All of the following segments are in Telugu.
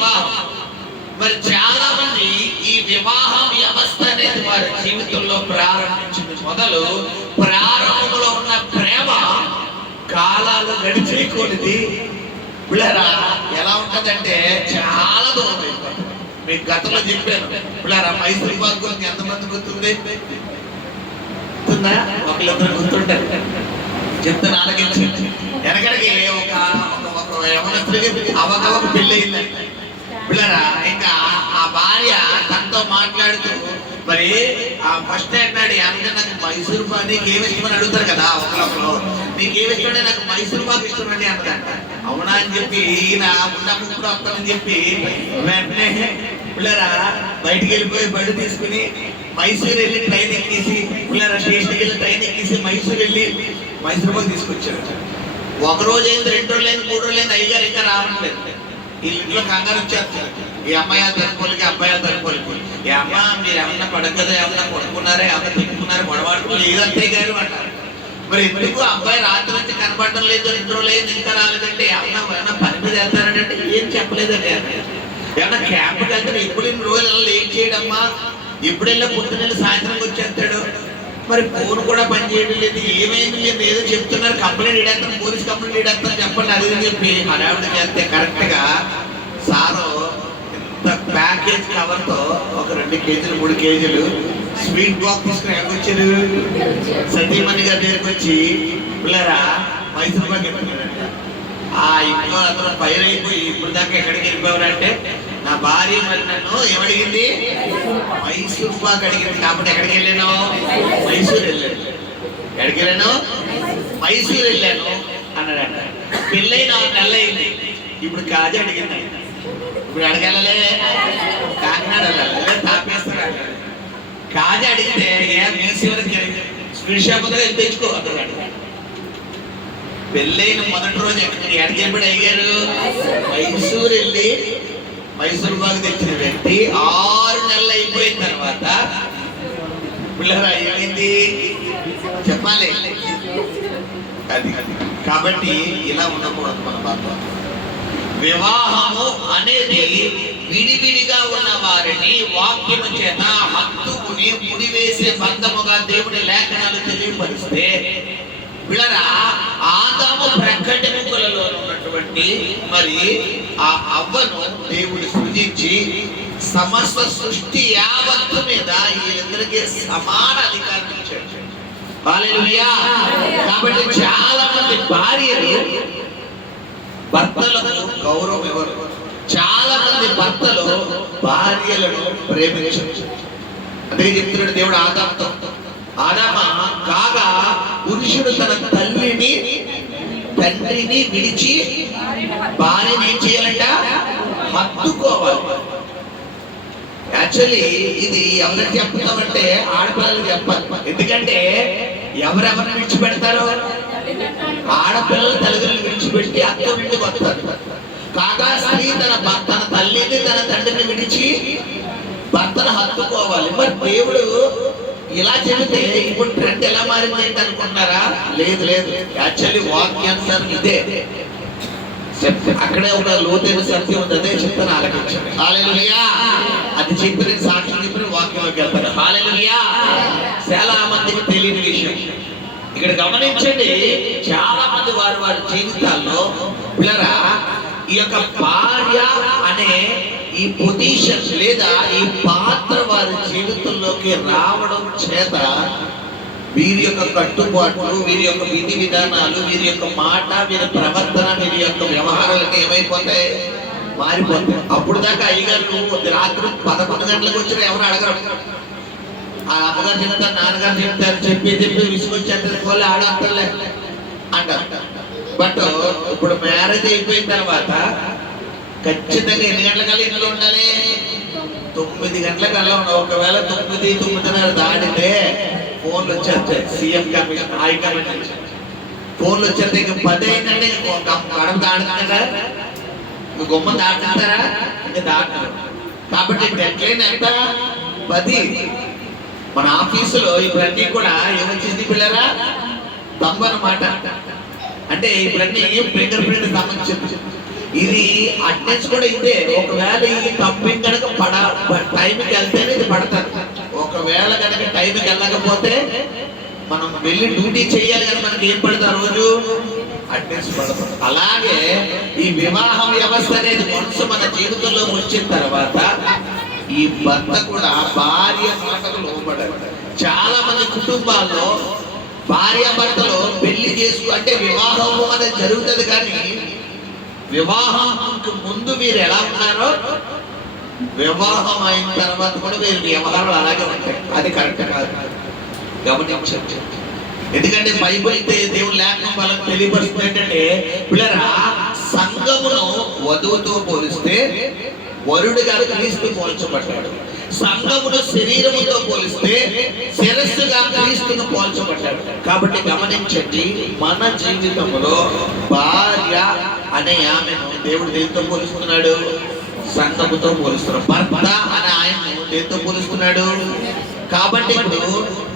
వివాహం. మరి చాలా మంది ఈ వివాహ వ్యవస్థ అనేది వారి జీవితంలో ప్రారంభించింది మొదలు. ప్రారంభంలో ఉన్న ప్రేమ కాలాలు గడిచే కొద్ది పిల్లరా ఎలా ఉంటదంటే చాలా దూరం అయిపోతుంది. మీకు గతంలో చెప్పాను పిల్లరా, మైసూర్ పాక్ గురించి ఎంతమంది గుర్తుంది? గుర్తుందా? ఒకళ్ళిద్దరు గుర్తుంటారు. చెప్తాను ఆలకించి. వెనకడికి ఒక యవనస్తుడికి అవకవక పెళ్ళి అయిందండి పిల్లరా. ఇంకా ఆ భార్య తనతో మాట్లాడుతూ మరి ఆ ఫస్ట్ అంటాడు, అందుకే నాకు మైసూర్ పాక్ నీకేమి ఇష్టమని అడుగుతారు కదా ఒకళ్ళు, నీకేమి ఇష్టమంటే నాకు మైసూర్ పాక్ ఇష్టమండి అన్నదంట. అవునా అని చెప్పి ఈయన ఉన్నప్పుడు వస్తానని చెప్పి వెంటనే పిల్లరా బయటికి వెళ్ళిపోయి బడి తీసుకుని మైసూర్ వెళ్ళి ట్రైన్ ఎక్కేసి పిల్లరా స్టేషన్కి వెళ్ళి ట్రైన్ ఎక్కేసి మైసూర్ వెళ్ళి మైసూర్ పాక్ తీసుకొచ్చాడు. ఒక రోజు అయింది, 2 రోజులు అయింది, 3 రోజులు అయింది, అయ్యగారు ఇంకా రావట్లేదు. ఈ ఇంట్లో కంగారు వచ్చేస్తారు. ఈ అమ్మాయి తరపులకి అబ్బాయి తరపులకి, ఈ అమ్మ మీరు ఏమన్నా పడకదా, ఏమన్నా కొడుకున్నారా, ఏమన్నా తిట్టుకున్నారా, గొడవాడుకున్నారు, ఏదంతే గారు అంటారు. మరి ఎందుకు అబ్బాయి రాత్రి నుంచి కనపడడం లేదు, 2 రోజులు అయింది ఇంకా రాలేదంటే ఏమన్నా పని మీద వెళ్తారంటే ఏం చెప్పలేదండి. ఏమన్నా క్యాంప్కి వెళ్తాడు, ఎప్పుడు 2 రోజులు ఏం చేయడమ్మా, ఎప్పుడు వెళ్ళా పొద్దున్న సాయంత్రం వచ్చేస్తాడు. మరి ఫోన్ కూడా పనిచేయడం లేదు, ఏమైంది మీరు ఏదో చెప్తున్నారు, కంప్లైంట్ ఇడేస్తాను, పోలీస్ కంప్లైంట్ ఇడేస్తాను చెప్పండి అది చెప్పి హడావిడి చేస్తే కరెక్ట్గా సారు ఇంత ప్యాకేజ్ కవర్తో ఒక 2 కేజీలు 3 కేజీలు స్వీట్ బాక్స్ తీసుకుని ఎక్కడికి వచ్చారు, సతీమణి గారి దగ్గరికి వచ్చి పిల్లరా మైసూర్ పాక్ చెప్తున్నాడంట. ఆ ఇంట్లో అందరూ ఫైర్ అయిపోయి ఇప్పుడు దాకా ఎక్కడికి వెళ్ళిపోయారంటే నా భార్య మరి నన్ను ఏమడిగింది, మైసూర్ పాక్ అడిగింది కాబట్టి ఎక్కడికి వెళ్ళాను, మైసూర్ వెళ్ళాను. ఎక్కడికి వెళ్ళాను, మైసూర్ వెళ్ళాను అన్నాడంట. పెళ్ళైన 6 నెలలు అయింది, ఇప్పుడు కాజా అడిగింది. ఇప్పుడు అడగలలే, కాకినాడ వెళ్ళాలి, తాపేస్తారు. కాజా అడిగితే స్వీట్ షాప్ తెచ్చుకో అన్నాడు. పెళ్ళైన మొదటి రోజు ఎక్కడికి అయ్యారు, మైసూర్ వెళ్ళి మైసూర్ పాక్ తెచ్చిన వ్యక్తి 6 నెలలు అయిపోయిన తర్వాత పిల్లరా ఏమైంది చెప్పాలి. అది కాబట్టి ఇలా ఉండకూడదు మన బంధం. వివాహము అనేది విడివిడిగా ఉన్న వారిని వాక్యము చేత హత్తుకుని ముడివేసే బంధముగా దేవుని లేఖనాలు తెలియపరిస్తే పిల్లరా ఆదాము ప్రకటనలలో ఉన్నటువంటి మరి ఆ అవ్వను దేవుడు సృజించి సమస్త సృష్టి యావత్తు మీద వీళ్ళిద్దరికి సమాన అధికారం ఇచ్చాడు. హల్లెలూయా. కాబట్టి చాలా మంది భార్యలు భర్తలకు గౌరవం ఇవ్వరు, చాలా మంది భర్తలు భార్యలను ప్రేమించరు. అందుకే చెప్తున్నాడు దేవుడు ఆదాముతో, ఆదామా కాగా పురుషుడు తన తల్లిని తండ్రిని విడిచి భార్యని ఏం చేయాలంట, హత్తుకోవాలి. యాక్చువల్లీ ఇది ఎవరికి చెప్తామంటే ఆడపిల్లలకు చెప్పాలి. ఎందుకంటే ఎవరెవరిని విడిచిపెడతారో ఆడపిల్లలు తల్లిదండ్రులు విడిచిపెట్టి అత్త ఇంటికి వస్తారు. కాగా స్త్రీ తన తల్లిని తన తండ్రిని విడిచి భర్తను హత్తుకోవాలి. మరి దేవుడు ఇలా చెబితే ఇప్పుడు ట్రెండ్ ఎలా మారింది ఏంటి అనుకుంటున్నారా? లేదు లేదు, యాక్చువల్లీ వాక్యానుసారం ఇదే. అక్కడే ఒక లోతైన సత్యం ఉంది, అదే చెప్తాను ఆలకించండి. హల్లెలూయా. అది చెప్పిన సాక్ష్యం చెప్పిన వాక్యంలోకి వెళ్తారు. హల్లెలూయా. చాలా మందికి తెలియని విషయం ఇక్కడ గమనించండి. చాలా మంది వారి జీవితాల్లో పిల్లరా ఈ యొక్క భార్య అనే ఈ పొజిషన్ లేదా ఈ పాత్ర వారి జీవితంలోకి రావడం చేత వీరి యొక్క కట్టుబాట్లు, వీరి యొక్క విధి విధానాలు, వీరి యొక్క మాట, వీరి ప్రవర్తన, వీరి యొక్క వ్యవహారాలకు ఏమైపోతాయి, మారిపోతాయి. అప్పుడు దాకా అయ్యగారు రాత్రి 11 గంటలకు వచ్చిన ఎవరు అడగరు. ఆ అమ్మగారు చెప్తారు, నాన్నగారు చెప్తారు, చెప్పి విసుకొచ్చేస్తారు, వాళ్ళు ఆడంతలే అంటారు. బట్ ఇప్పుడు మ్యారేజ్ అయిపోయిన తర్వాత ఖచ్చితంగా ఎన్ని గంటలకల్లా ఇంట్లో ఉండాలి, 9 గంటలకల్లా ఉండాలి. ఒకవేళ 9, 9:30 దాటితే ఫోన్లు వచ్చేస్తాయి. సీఎం కమిషన్, హై కమిషన్ ఫోన్లు వచ్చేస్తే ఇంకా 10 అయిందంటే గడప దాడుతున్నారా, గుమ్మం దాటుతారా, ఇంకా దాటుతారు. కాబట్టి డెడ్ లైన్ ఎంత, 10. మన ఆఫీసులో ఇప్పుడన్నీ కూడా ఏమొచ్చింది పిల్లరా, తంబు అన్నమాట. అంటే ఇప్పుడన్నీ ఫింగర్ ప్రింట్ సంబంధించింది. ఇది అటెండెన్స్ కూడా ఇదే. ఒకవేళ ఈ తప్పింగ్ కనుక టైంకి వెళ్తేనే ఇది పడతారు. ఒకవేళ కనుక టైంకి వెళ్ళకపోతే మనం వెళ్ళి డ్యూటీ చేయాలి కానీ మనకి ఏం పడతారు రోజు అటెండెన్స్ పడతారు. అలాగే ఈ వివాహ వ్యవస్థ అనేది మనసు మన జీవితంలో వచ్చిన తర్వాత ఈ భర్త కూడా భార్య మాటకు లోబడాలి. చాలా మంది కుటుంబాల్లో భార్య భర్తలు పెళ్లి అంటే వివాహం అనేది జరుగుతుంది, కానీ వివాహంకు ముందు మీరు ఎలా ఉన్నారో వివాహం అయిన తర్వాత కూడా వీరి వ్యవహారాలు అలాగే ఉంటాయి. అది కరెక్ట్ కాదు, గమనించండి. ఎందుకంటే బైబిల్ దేవుడు లేఖనం వాళ్ళకి తెలియపరుస్తుంది ఏంటంటే, పిల్లరా సంఘమును వధువుతో పోలిస్తే వరుడుగా క్రీస్తు పోల్చబడ్డాడు. సంఘమును శరీరముతో పోలిస్తే శిరస్సుగా క్రీస్తును పోల్చబడ్డాడు. కాబట్టి గమనించండి, మన జీవితంలో భార్య అనే ఆమెను దేవుడు దేంతో పోలుస్తున్నాడు? సంఘముతో పోలుస్తున్నాడు. భర్త అనే ఆయనను దేంతో పోలుస్తున్నాడు? కాబట్టి ఇప్పుడు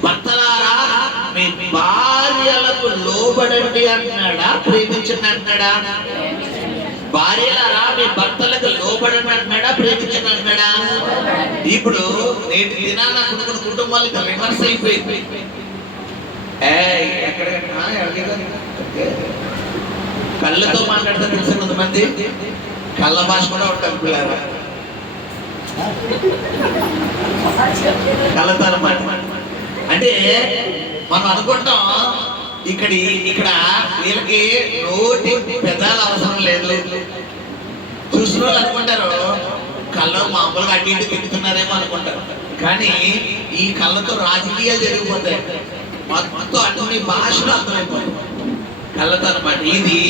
భర్తలారా మీ భార్యలకు లోబడండి అంటున్నాడా, ప్రేమించండి అంటున్నాడా? భార్యలారా మీ భర్తలకు లోబడండి అంటున్నాడా, ప్రేమించండి అంటున్నాడా? ఇప్పుడు నేటి దినాన కొన్ని కుటుంబాలకు రివర్స్ అయిపోయింది. కళ్ళతో మాట్లాడతారు తెలుసు కొంతమంది, కళ్ళ భాష కూడా ఉంటారు పిల్లలు, కళ్ళతో మాట. అంటే మనం అనుకుంటాం ఇక్కడ వీళ్ళకి నోటి పెదాలు అవసరం లేదు. చూసిన వాళ్ళు అనుకుంటారు కళ్ళ మామూలుగా అటు ఇటు తిరుగుతున్నారేమో అనుకుంటారు, కానీ ఈ కళ్ళతో రాజకీయాలు జరిగిపోతాయి. మొత్తం అన్ని భాషలు అర్థమైపోతాయి కళ్ళతో అన్నమాట. ఇది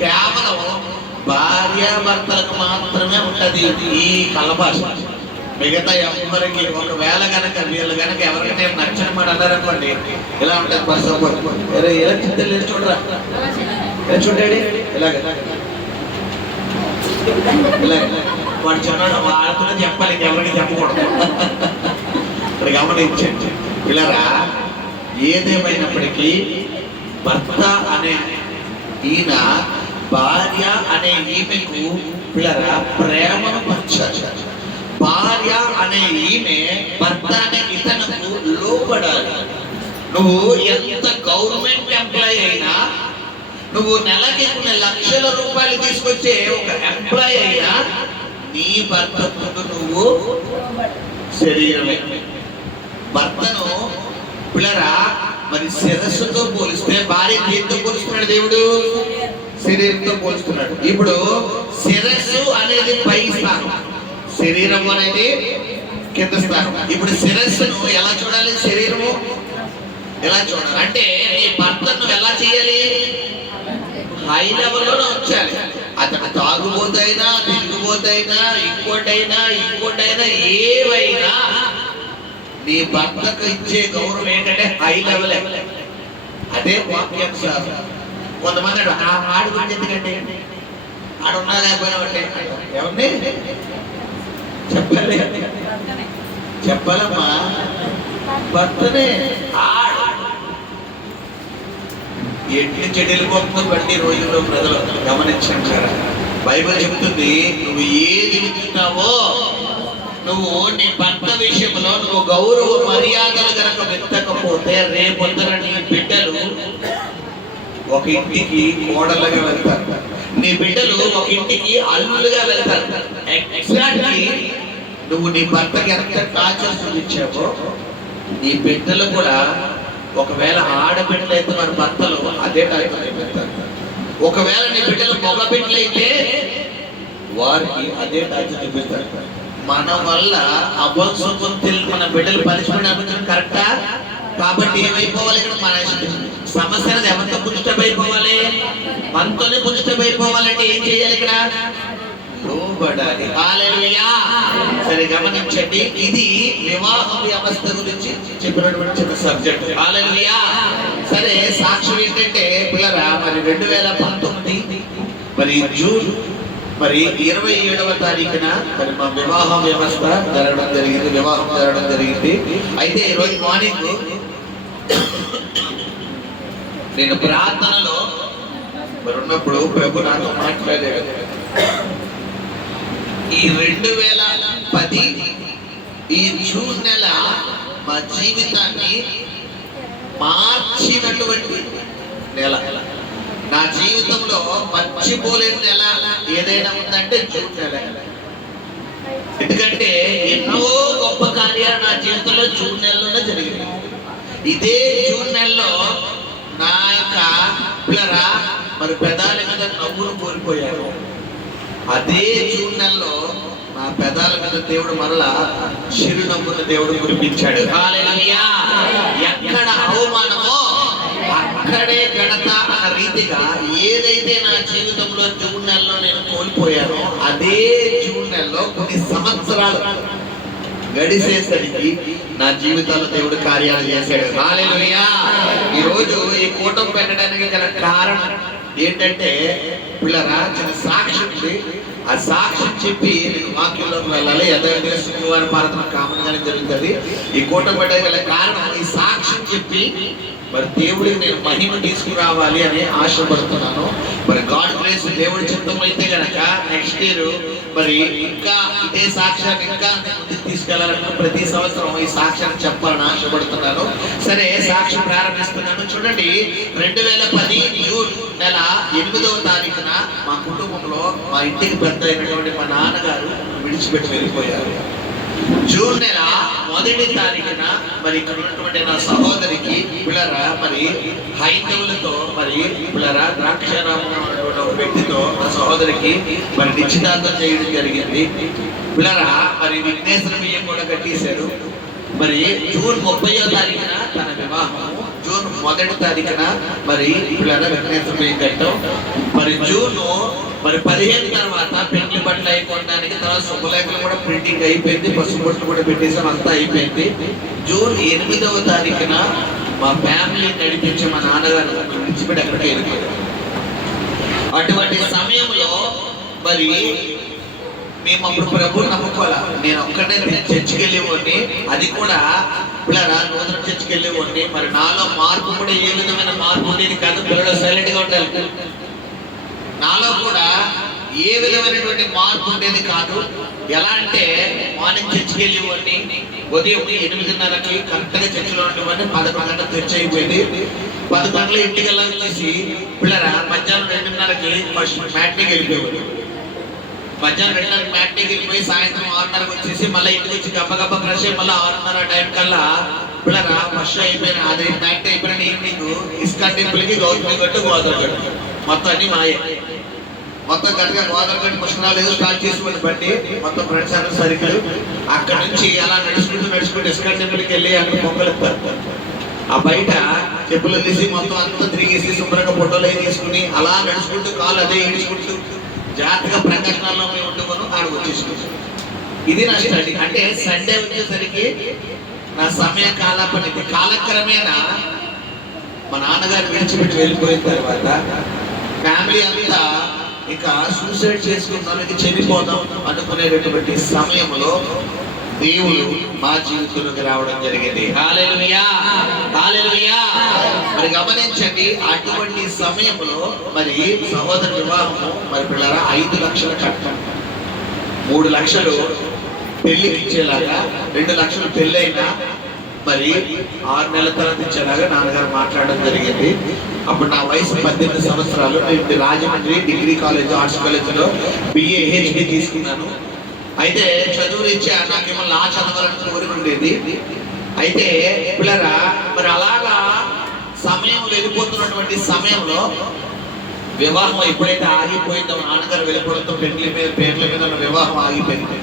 కేవలం భార్యాభర్తలకు మాత్రమే ఉంటది ఈ కళ్ళ భాష. మిగతా ఎవరికి ఒకవేళ కనుక వీళ్ళు కనుక ఎవరికైనా నచ్చిన మాట అన్నారనుకోండి, ఇలా ఉంటుంది పరిస్థితి. ఇలా చిత్తలు చూడరా, ఇలా చూడండి, ఇలాగ వాడు చిన్నాడు వాళ్ళతో చెప్పాలి, ఎవరికి చెప్పకూడదు. ఇక్కడ గమనించండి పిల్లరా, ఏదేమైనప్పటికీ భర్త అనే ఈయన భార్య అనే ఈమెకు పిల్లరా ప్రేమను పంచాలి. భార్య అనే ఈమె భర్త అనే ఇతనుకు లోబడాలి. నువ్వు ఎంత గవర్నమెంట్ ఎంప్లాయీ అయినా, నువ్వు నెలకి కొన్ని లక్షల రూపాయలు తీసుకొచ్చే ఒక ఎంప్లాయీ అయినా, నీ భర్త ముందు నువ్వు శరీరమే. భర్తను పిల్లరా మరి శిరస్సుతో పోలిస్తే భార్య దేంతో పోలుస్తున్నాడు దేవుడు? శరీరంతో పోలుస్తున్నాడు. ఇప్పుడు శిరస్సు అనేది పై స్థానం, శరీరం అనేది కింద స్థానం. ఇప్పుడు శిరస్సును ఎలా చూడాలి? శరీరము ఎలా చూడాలి అంటే నీ భర్తను ఎలా చేయాలి? హై లెవెల్లోనే ఉంచాలి. అతను తాగుబోతైనా, తిరుగుబోతైనా, ఇంకోటైనా ఏవైనా నీ భర్తకు ఇచ్చే గౌరవం ఏంటంటే హై లెవెల్. అదే వాక్యానుసారం. కొంతమంది ఆడు గురించి ఎందుకంటే ఆడున్నా లేకపోయినా అంటే ఎవరిని చెప్పాలమ్మా, భర్తనే. ఎట్లు చెడిపోతుందో బట్టి రోజుల్లో ప్రజలు గమనించండి. బైబిల్ చెబుతుంది, నువ్వు ఏది వింటున్నావో నువ్వు నీ భర్త విషయంలో నువ్వు గౌరవ మర్యాదలు కనుక వెతకపోతే రేపొద్దున నీ బిడ్డలు ఒక ఇంటికి కోడలుగా వెళ్తారు, నీ బిడ్డలు ఒక ఇంటికి అల్లులుగా వెళ్తారు. ఎగ్జాక్ట్లీ నువ్వు నీ భర్తకి ఎంత టార్చర్ చూపించావో నీ బిడ్డలు కూడా, ఒకవేళ ఆడబిడ్డలు అయితే మన భర్తలు అదే టార్చర్ చూపిస్తారు. ఒకవేళ నీ బిడ్డలు మగ బిడ్డలు అయితే వారికి అదే టార్చర్ చూపిస్తారు. మన వల్ల అబద్ధం తెలియని మన బిడ్డలు పనిష్మెంట్ అనుకుంటారు, కరెక్టా? కాబట్టి ఏమైపోవాలి? ఇక్కడ మన సమస్య అనేది ఎవరితో పుష్టిపోయిపోవాలి? మనతోనే పుష్టిపోయిపోవాలంటే ఏం చేయాలి? ఇక్కడ లోబడాలి. హల్లెలూయా. సరే గమనించండి, ఇది వివాహ వ్యవస్థ గురించి చెప్పినటువంటి చిన్న సబ్జెక్ట్. హల్లెలూయా. సరే సాక్ష్యం ఏంటంటే పిల్లరా, మరి 2019 మరి జూన్ 27వ తారీఖున మరి మా వివాహ వ్యవస్థ జరగడం జరిగింది. అయితే ఈరోజు మార్నింగ్ నేను ప్రార్థనలో మరి ఉన్నప్పుడు ప్రభు నాతో మాట్లాడాడు. ఈ 2010 ఈ జూన్ నెల మా జీవితాన్ని మార్చినటువంటి నెల. నా జీవితంలో మర్చిపోలేని నెల ఏదైనా ఉందంటే జూన్ నెల. ఎందుకంటే ఎన్నో గొప్ప కార్యాలు నా జీవితంలో జూన్ నెలలోనే జరిగినాయి. ఇదే జూన్ నెలలో నా యొక్క పిల్లరా మరి పెదాల మీద నవ్వులు కోల్పోయారు. అదే జూన్ నెలలో నా పెదాల మీద దేవుడు మరలా చిరునవ్వున దేవుడు కురిపించాడు. హల్లెలూయా. ఎక్కడ అవమానమో అక్కడే ఘనత అన్న రీతిగా ఏదైతే నా జీవితంలో జూన్ నెలలో నేను కోల్పోయానో అదే జూన్ నెలలో కొన్ని సంవత్సరాలు గడిచేసరికి నా జీవితంలో దేవుడు కార్యాలు చేశాడు. హల్లెలూయా. ఈ రోజు ఈ కూటమి పెట్టడానికి గల కారణం ఏంటంటే పిల్లరా చిన్న సాక్షి ఉంది. ఆ సాక్షి చెప్పి నేను వాక్యంలోకి వెళ్ళాలి. యథార్థ శుక్రవారం ప్రార్థన కామన్ గానే జరుగుతుంది. ఈ కూటమి పెట్టడానికి గల కారణం ఈ సాక్షి చెప్పి మరి దేవుడికి నేను మహిమ తీసుకురావాలి అని ఆశపడుతున్నాను. మరి గాడ్ గ్రేస్ దేవుడి చిత్తం అయితే గనక నెక్స్ట్ ఇయర్ మరి ఇంకా ఇదే సాక్ష్యాన్ని ఇంకా ముందుకు తీసుకెళ్లాలని ప్రతి సంవత్సరం ఈ సాక్ష్యాన్ని చెప్పాలని ఆశపడుతున్నాను. సరే సాక్ష్యం ప్రారంభిస్తున్నాను. చూడండి 2010 జూన్ నెల 8వ తారీఖున మా కుటుంబంలో మా ఇంటికి పెద్ద అయినటువంటి మా నాన్నగారు విడిచిపెట్టి వెళ్ళిపోయారు. జూన్ నెల 1వ తారీఖున మరి ఇక్కడ ఉన్నటువంటి నా సహోదరికి పిల్లరా మరి హైందవులతో మరి పిల్లరా ద్రాక్షారామం అనేటువంటి ఒక వ్యక్తితో నా సహోదరికి మరి నిశ్చితార్థం చేయడం జరిగింది. పిల్లరా మరి విఘ్నేశ్వర బియ్యం కూడా కట్టేశారు. మరి జూన్ 30వ తారీఖున తన వివాహం, జూన్ 1వ తారీఖున మరి పిల్లరా విఘ్నేశ్వర బియ్యం కట్టాం. మరి జూన్ మరి 15 తర్వాత పెళ్లి బట్టలు అయిపోవడానికి తర్వాత శుభలేఖలు కూడా ప్రింటింగ్ అయిపోయింది. పసుపు బొట్లు కూడా పెట్టేసాం, అంతా అయిపోయింది. జూన్ 8వ తారీఖున మా ఫ్యామిలీ నడిపించే మా నాన్నగారు విడిచిపెట్టి ఎక్కడికి వెళ్ళిపోయారు. అటువంటి సమయంలో మరి మేము అప్పుడు ప్రభువుని నమ్ముకోవాలా. నేను ఒక్కటే చర్చికి వెళ్ళేవాడిని, అది కూడా పిల్లరా నూతన చర్చికి వెళ్ళేవాడిని. మరి నాలో మార్పు కూడా ఏ విధమైన మార్పు ఉండేది కాదు. పిల్లలు సైలెంట్ గా ఉండాలి. నాలో కూడా ఏ విధమైనటువంటి మార్పు ఉండేది కాదు. ఎలా అంటే మార్నింగ్ చర్చికి వెళ్ళేవాడిని, ఉదయం 8:30కి కరెక్ట్గా చర్చిలో ఉండేవాడిని. 11 గంటలకు చర్చ అయిపోయింది. 11 గంటలు ఇంటికి వెళ్ళాలనేసి పిల్లరా మధ్యాహ్నం 2:30కి ఫస్ట్ మ్యాట్నీకి వెళ్ళిపోయేవాడు. మధ్యాహ్నం 2:30కి మ్యాట్నీకి వెళ్ళిపోయి సాయంత్రం 6:30కి వచ్చేసి మళ్ళీ ఇంటికి వచ్చి గబ్బ ఫ్రెష్ అయ్యి మళ్ళీ 6:30 టైం కల్లా పిల్లరా ఫస్ట్ అయిపోయిన అది మ్యాట్ అయిపోయిన ఈవినింగ్ ఇస్కాన్ టెంపుల్కి గౌతమి గట్టు గోదావరి గట్టు మొత్తం అన్ని మాయ. మొత్తం గట్టిగా గోదావరి గట్టు పుష్కరాలు ఏదో స్టార్ట్ చేసుకోండి బండి మొత్తం ఫ్రెండ్స్ అందరూ సరిగ్గా అక్కడ నుంచి అలా నడుచుకుంటూ ఇస్కాన్ టెంపుల్కి వెళ్ళి అక్కడ మొక్కలు ఆ బయట చెప్పులు తీసి మొత్తం అంతా తిరిగేసి శుభ్రంగా ఫోటోలు తీసుకుని అలా నడుచుకుంటూ కాలు అదే ఈడ్చుకుంటూ జాగ్రత్తగా ప్రకాశనాల్లో మేము ఉంటున్నాను ఆడ వచ్చేసుకుంటాం. ఇది నా స్టడీ. అంటే సండే వచ్చేసరికి నా సమయ కాలపనికి కాలక్రమేణా మా నాన్నగారు విడిచిపెట్టి వెళ్ళిపోయిన తర్వాత ఫ్యామిలీ అంతా ఇక సూసైడ్ చేసుకుందాం, ఇక చనిపోదాం అనుకునేటటువంటి సమయంలో దేవుడు మా జీవితంలోకి రావడం జరిగింది. హల్లెలూయా, హల్లెలూయా. మరి గమనించండి, అటువంటి సమయంలో మరి సహోదర వివాహము మరి పిల్లరా 5 లక్షల కట్టం, 3 లక్షలు పెళ్లికి ఇచ్చేలాగా, 2 లక్షలు పెళ్ళైనా మరి 6 నెలల తర్వాత ఇచ్చేలాగా నాన్నగారు మాట్లాడడం జరిగింది. అప్పుడు నా వయసు 18 సంవత్సరాలు. నేను రాజమండ్రి డిగ్రీ కాలేజ్ ఆర్ట్స్ కాలేజ్లో BA HP తీసుకున్నాను. అయితే చదువు రీత్యా నాకేమో లా చదవాలని కోరిక ఉండేది. అయితే పిల్లరా మరి అలాగా సమయం వెళ్ళిపోతున్నటువంటి సమయంలో వివాహం ఎప్పుడైతే ఆగిపోయిందో నాన్నగారు వెళ్ళిపోవడంతో పేర్ల మీద వివాహం ఆగిపోయింది.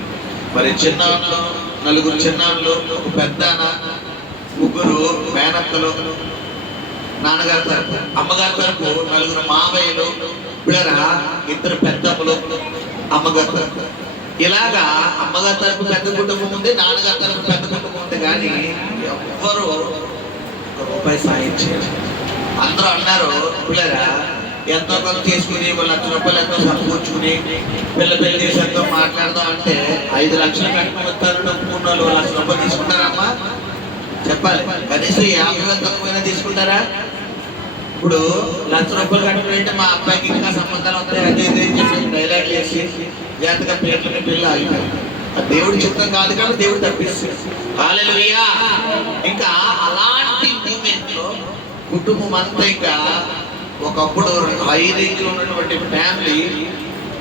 మరి చిన్నాళ్ళు 4 చిన్నాళ్ళు, ఒక పెద్దన, 3 మేనత్తలు, నాన్నగారి తరపు, అమ్మగారి తరపు 4 మామయ్యలు, పిల్లరా 2 పెద్దమ్మలు, అమ్మగారి తరపు. ఇలాగా అమ్మగారి తరపు పెద్ద కుటుంబం ఉంది, నాన్నగారి తరపు పెద్ద కుటుంబం ఉంది. కానీ ఎవ్వరు రూపాయి సాయం చేయరు. అందరూ అన్నారు పిల్లరా ఎంతో కొంత తీసుకుని 1 లక్ష రూపాయలు ఎంతో సమకూర్చుకుని పెళ్లి చేసి ఎంతో మాట్లాడదాం అంటే 5 లక్షలు కట్టుకుంటారు. 3 లక్షల రూపాయలు తీసుకుంటారమ్మా చెప్పాలి. కనీసం 50,000 తక్కువైనా తీసుకుంటారా? ఇప్పుడు ₹1,00,000 కట్టుకుంటే మా అబ్బాయికి ఇంకా సంబంధాలు వస్తాయి అదే ఇదే అని చెప్పి డైలాగ్ చేసి జాగ్రత్తగా పేర్లని పిల్లలు ఆగిపోయి ఆ దేవుడి చిత్తం కాదు కాబట్టి దేవుడు తప్పిస్తాడు. హల్లెలూయా. ఇంకా అలాంటి మూమెంట్ లో కుటుంబం అంతా ఇంకా ఒకప్పుడు హై రేంజ్ లో ఉన్నటువంటి ఫ్యామిలీ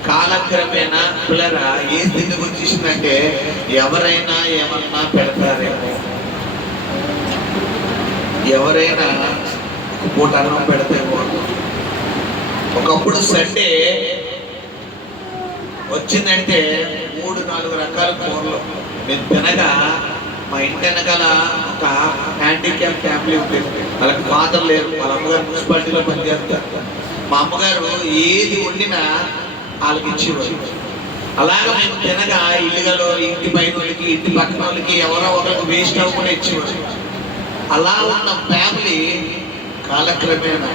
కాలక్రమేణా పిల్లరా ఏ స్థితికి వచ్చేసిందంటే ఎవరైనా ఏమన్నా పెడతారేమో, ఎవరైనా పూట అన్నం పెడతారేమో. ఒకప్పుడు సండే వచ్చిందంటే 3-4 రకాల కూరలు నేను తినగా మా ఇంటి వెనకాల ఒక హ్యాండిక్యాప్ ఫ్యామిలీ ఉండేది. వాళ్ళకి ఫాదర్ లేరు, వాళ్ళ అమ్మగారు మున్సిపాలిటీలో పనిచేస్తారు. మా అమ్మగారు ఏది వండినా వాళ్ళకి ఇచ్చేవారు. అలాగే మేము తినగా ఇల్లుగలో ఇంటి పైన వాళ్ళకి ఇంటి పక్కన వాళ్ళకి ఎవరో ఒకరికి వేస్ట్ అవ్వకుండా ఇచ్చేవారు. అలా ఉన్న ఫ్యామిలీ కాలక్రమేణా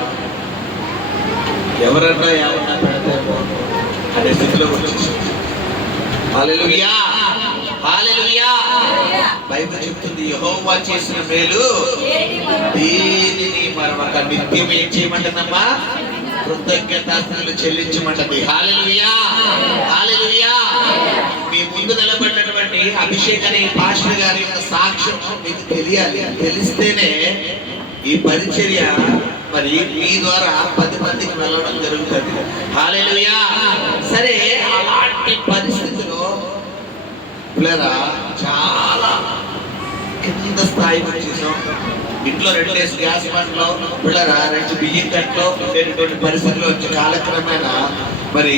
ఎవరన్నా ఏమన్నా పెడితే అనే స్థితిలో వచ్చేసి హల్లెలూయా హల్లెలూయా. బైబిల్ చెప్తుంది యెహోవా చేసిన మేలు దేనిని మరొక నిత్యం ఏం చేయమంటుందమ్మా, కృతజ్ఞతాస్తుతులు చెల్లించమంటది. హల్లెలూయా హల్లెలూయా. మీ ముందు నిలబడినటువంటి అభిషేక్ అనే పాస్టర్ గారి యొక్క సాక్ష్యం మీకు తెలియాలి. తెలిస్తేనే ఈ పరిచర్య మరి మీ ద్వారా 10 మందికి వెళ్ళడం జరుగుతుంది. హల్లెలూయా. సరే, అలాంటి పరిస్థితిలో పిల్లరా చాలా కింద స్థాయికి వచ్చేసాం. ఇంట్లో 2 గ్యాస్ బండ్లో పిల్లరా 2 బియ్యం కట్లో ఉండేటువంటి పరిస్థితిలో వచ్చి కాలక్రమేణా మరి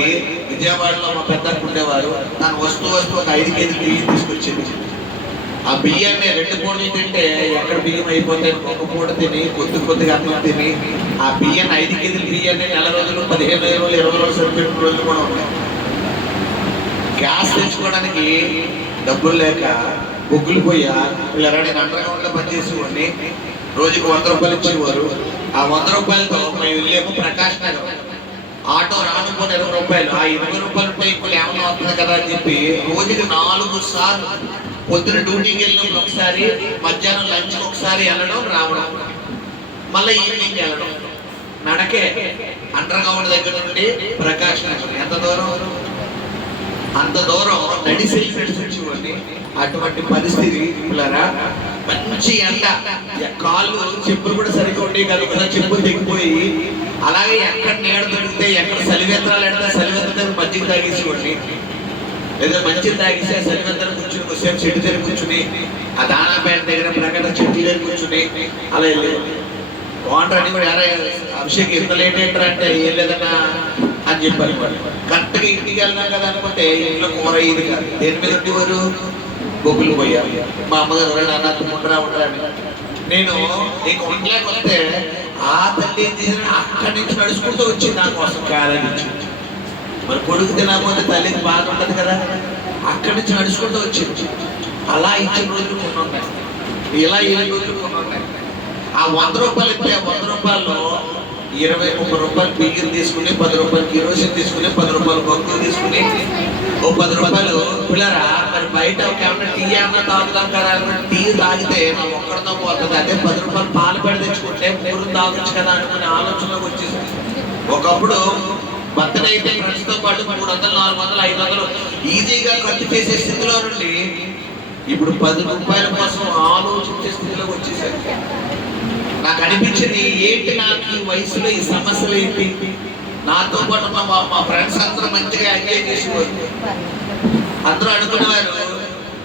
విజయవాడలో మా పెద్దకు ఉండేవారు. తను వస్తూ ఒక 5 కేజీ బియ్యం తీసుకొచ్చింది. ఆ బియ్యాన్ని 2 పూటలు తింటే ఎక్కడ బియ్యం అయిపోతాయి, ఒక పూట తిని కొద్దిగా అన్నం తిని ఆ బియ్యాన్ని 5 కేజీల బియ్యాన్ని నెల రోజులు 15 రోజులు 20 రోజులు సరిపెట్టిన రోజులు కూడా ఉన్నాయి. గ్యాస్ తెచ్చుకోవడానికి డబ్బులు లేక బొగ్గులు పోయా పిల్లరా నేను అండర్గ్రౌండ్ లో పనిచేసేవాడిని. రోజుకి ₹100 ఇచ్చేవారు. ఆ ₹100తో మేము వెళ్ళేమో ప్రకాష్ నగర్ ఆటో రానుకోని ₹20. ఆ ₹20 ఉంటే ఇప్పుడు ఏమన్నా వస్తుంది కదా అని చెప్పి రోజుకి 4 సార్లు పొద్దున డ్యూటీకి వెళ్ళినప్పుడు ఒకసారి, మధ్యాహ్నం లంచ్ ఒకసారి వెళ్ళడం రావడం, మళ్ళీ ఈవినింగ్ వెళ్ళడం. నడకే అండర్గ్రౌండ్ దగ్గర నుండి ప్రకాష్ నగర్ ఎంత దూరం, అంత దూరం నడిసి వచ్చేవాడిని. అటువంటి పరిస్థితి పిల్లరా, మంచి ఎండ, కాళ్ళు చెప్పులు కూడా సరిగ్గా ఉండే కదా, చెప్పులు తెగిపోయి అలాగే ఎక్కడ నీడ దొరికితే ఎక్కడ సలివేంద్రాలు ఎడితే సలివేంద్ర మజ్జిగ తాగేసేవాడిని, లేదా మంచిని తాగేసి ఆ సలివేంద్రం కూర్చుని కొద్దిసేపు చెట్టు దగ్గర కూర్చుని ఆ దానాపేట దగ్గర ప్రకటన చెట్టు దగ్గర కూర్చుని అలా వెళ్ళేది. బాగుంటారని కూడా ఎలా అభిషేక్ ఎంత లేట్ ఏంటారంటే ఏం లేదన్నా అని చెప్పారు. కరెక్ట్గా ఇంటికి వెళ్ళినాం కదా అనుకుంటే ఇంట్లో కూర ఇది కాదు. దేని మీద ఉండేవారు, బొగ్గులు పోయారు. మా అమ్మగారు అన్నట్టుకుంటారా ఉంటారని నేను నీకు ఒంట్లోకి వస్తే ఆ తల్లి ఏం చేసిన అక్కడి నుంచి నడుచుకుంటూ వచ్చింది నా కోసం కాలం నుంచి. మరి కొడుకు తినకపోతే తల్లికి బాధ ఉంటుంది కదా, అక్కడి నుంచి నడుచుకుంటూ వచ్చింది. అలా ఇచ్చిన రోజులు కొన్ని ఉన్నాయి, ఇలా ఇన్ని రోజులు కొన్ని ఉన్నాయి. ఆ ₹100 ఇస్తే ₹100లో 20-30 రూపాయలు బియ్యం తీసుకుని, ₹10 కిరోసిన్ తీసుకుని, ₹10 బొగ్గులు తీసుకుని, ఓ ₹10 పిల్లరా మరి బయట ఏమన్నా టీ ఏమన్నా తాగుతాం కదా, టీ తాగితే నా ఒక్కడితో పోతుంది. అదే ₹10 పాలు పెడి తెచ్చుకుంటే 3 తాగొచ్చు కదా అనుకునే ఆలోచనలోకి వచ్చేసింది. ఒకప్పుడు బర్త్డే అయితే ఫ్రెండ్స్తో పాటు 300, 400, 500 ఈజీగా ఖర్చు చేసే స్థితిలో నుండి ఇప్పుడు ₹10 కోసం ఆలోచించే స్థితిలోకి వచ్చేసారు. నాకు అనిపించింది ఏంటి నాకు ఈ వయసులో ఈ సమస్యలు ఏంటి. నాతో పాటు మా ఫ్రెండ్స్ అందరూ మంచిగా ఎంజాయ్ చేసేవారు. అందరూ అనుకునేవారు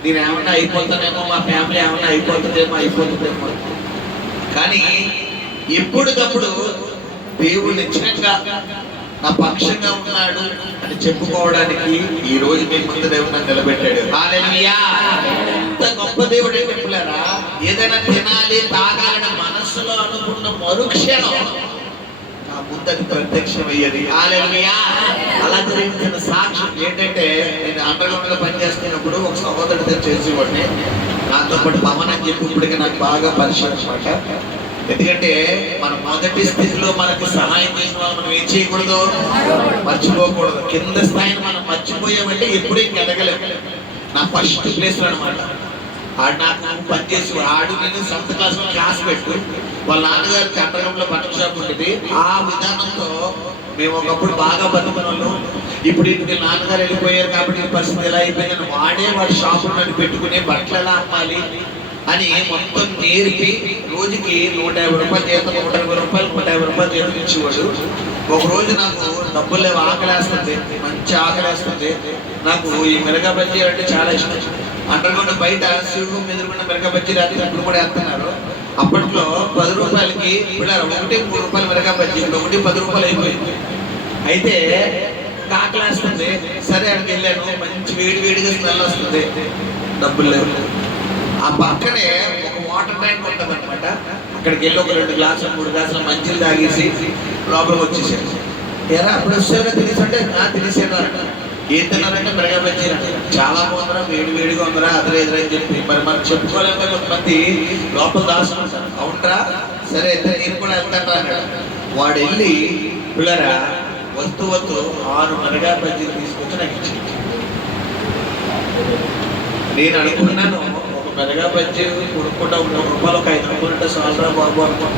నేను ఏమన్నా అయిపోతానేమో, మా ఫ్యామిలీ ఏమన్నా అయిపోతుందేమో. కానీ ఎప్పటికప్పుడు దేవుడు నిశ్చయంగా నా పక్షంగా ఉన్నాడు అని చెప్పుకోవడానికి ఈ రోజు మీ ముందు దేవుడు నన్ను నిలబెట్టాడు. హల్లెలూయా. ఎంత గొప్ప దేవుడు అంటే పిల్లరా, ఏదైనా తినాలి తాగాలని మనస్సులో అనుకున్న మరుక్షణం నా ముందది ప్రత్యక్షమయ్యేది. హల్లెలూయా. అలా జరిగిన సాక్ష్యం ఏంటంటే, నేను అండర్గ్రౌండ్ లో పనిచేస్తున్నప్పుడు ఒక సహోదరుడితో చేసేవాడిని. నాతో పాటు పవన్ అని చెప్పి ఇప్పటికీ నాకు బాగా పరిచయం అన్నమాట. ఎందుకంటే మన మొదటి స్థితిలో మనకు సహాయం చేసిన వాళ్ళు మనం ఏం చేయకూడదు, మర్చిపోకూడదు. కింద స్థాయిని మనం మర్చిపోయామంటే ఎప్పుడు ఇంక ఎదగలేము. నా ఫస్ట్ ప్లేస్ అనమాట. ఆడు నాకు పనిచేసి ఆడు నేను 7th క్లాస్ పెట్టు, వాళ్ళ నాన్నగారికి అండర్గ్రౌండ్ బట్టల షాప్ ఉండేది. ఆ విధానంతో మేము ఒకప్పుడు బాగా బతుకున్నాము. ఇప్పుడు ఇంటికి నాన్నగారు వెళ్ళిపోయారు కాబట్టి ఈ పరిస్థితి ఎలా అయిపోయిందని వాడి షాపు నన్ను పెట్టుకుని బట్టలు ఎలా అమ్మాలి అని మొత్తం నేర్పి రోజుకి 150 రూపాయలు జీతం, 120 రూపాయలు 150 రూపాయలు జీతం ఇచ్చేవాడు. ఒక రోజు నాకు డబ్బులు లేవు, ఆకలేస్తుంది, మంచి ఆకలేస్తుంది. నాకు ఈ మిరగా బజ్జీ అంటే చాలా ఇష్టం. అండర్గ్రౌండ్ బయట శివుడు ఎదురుకున్న మిరగా బజ్జీ రాత్రి ఇప్పుడు కూడా వేస్తున్నారు. అప్పట్లో 10 రూపాయలకి ఇప్పుడు 3 రూపాయలు మిరగా బజ్జీ, ఒకటి 10 రూపాయలు అయిపోయింది. అయితే ఆకలేస్తుంది, సరే అక్కడికి వెళ్ళాను. మంచి వేడిగా స్మెల్ వస్తుంది, డబ్బులు లేవు. ఆ పక్కనే ఒక వాటర్ ట్యాంక్ ఉంటుంది అనమాట. అక్కడికి వెళ్ళి ఒక 2 గ్లాసులు 3 గ్లాసులు మంచిలు తాగేసి లోపలికి వచ్చేసాను. ఎరా అప్పుడు వచ్చారా తినేసంటే తినేసాను. ఏం తిన్నారంటే మిరగా బజ్జీ చాలా బాగుందరా, వేడిగా ఉందరా, ఎదురని చెప్పి మరి మనం చెప్పుకోలేక కొంతమంది లోపల దాచుకుంటారు. అవునరా, సరే అయితే నేను కూడా వెళ్తాను అన్నాడు. వాడు వెళ్ళి పిల్లరా వస్తూ 6 మిరగా బజ్జీలు తీసుకొచ్చి నాకు ఇచ్చింది. నేను అనుకున్నాను ఒక మిరగా బజ్జీ కొనుక్కుంటా 3 రూపాయలు, ఒక 5 రూపాయలు ఉంటే సాలరా బాబు అనుకో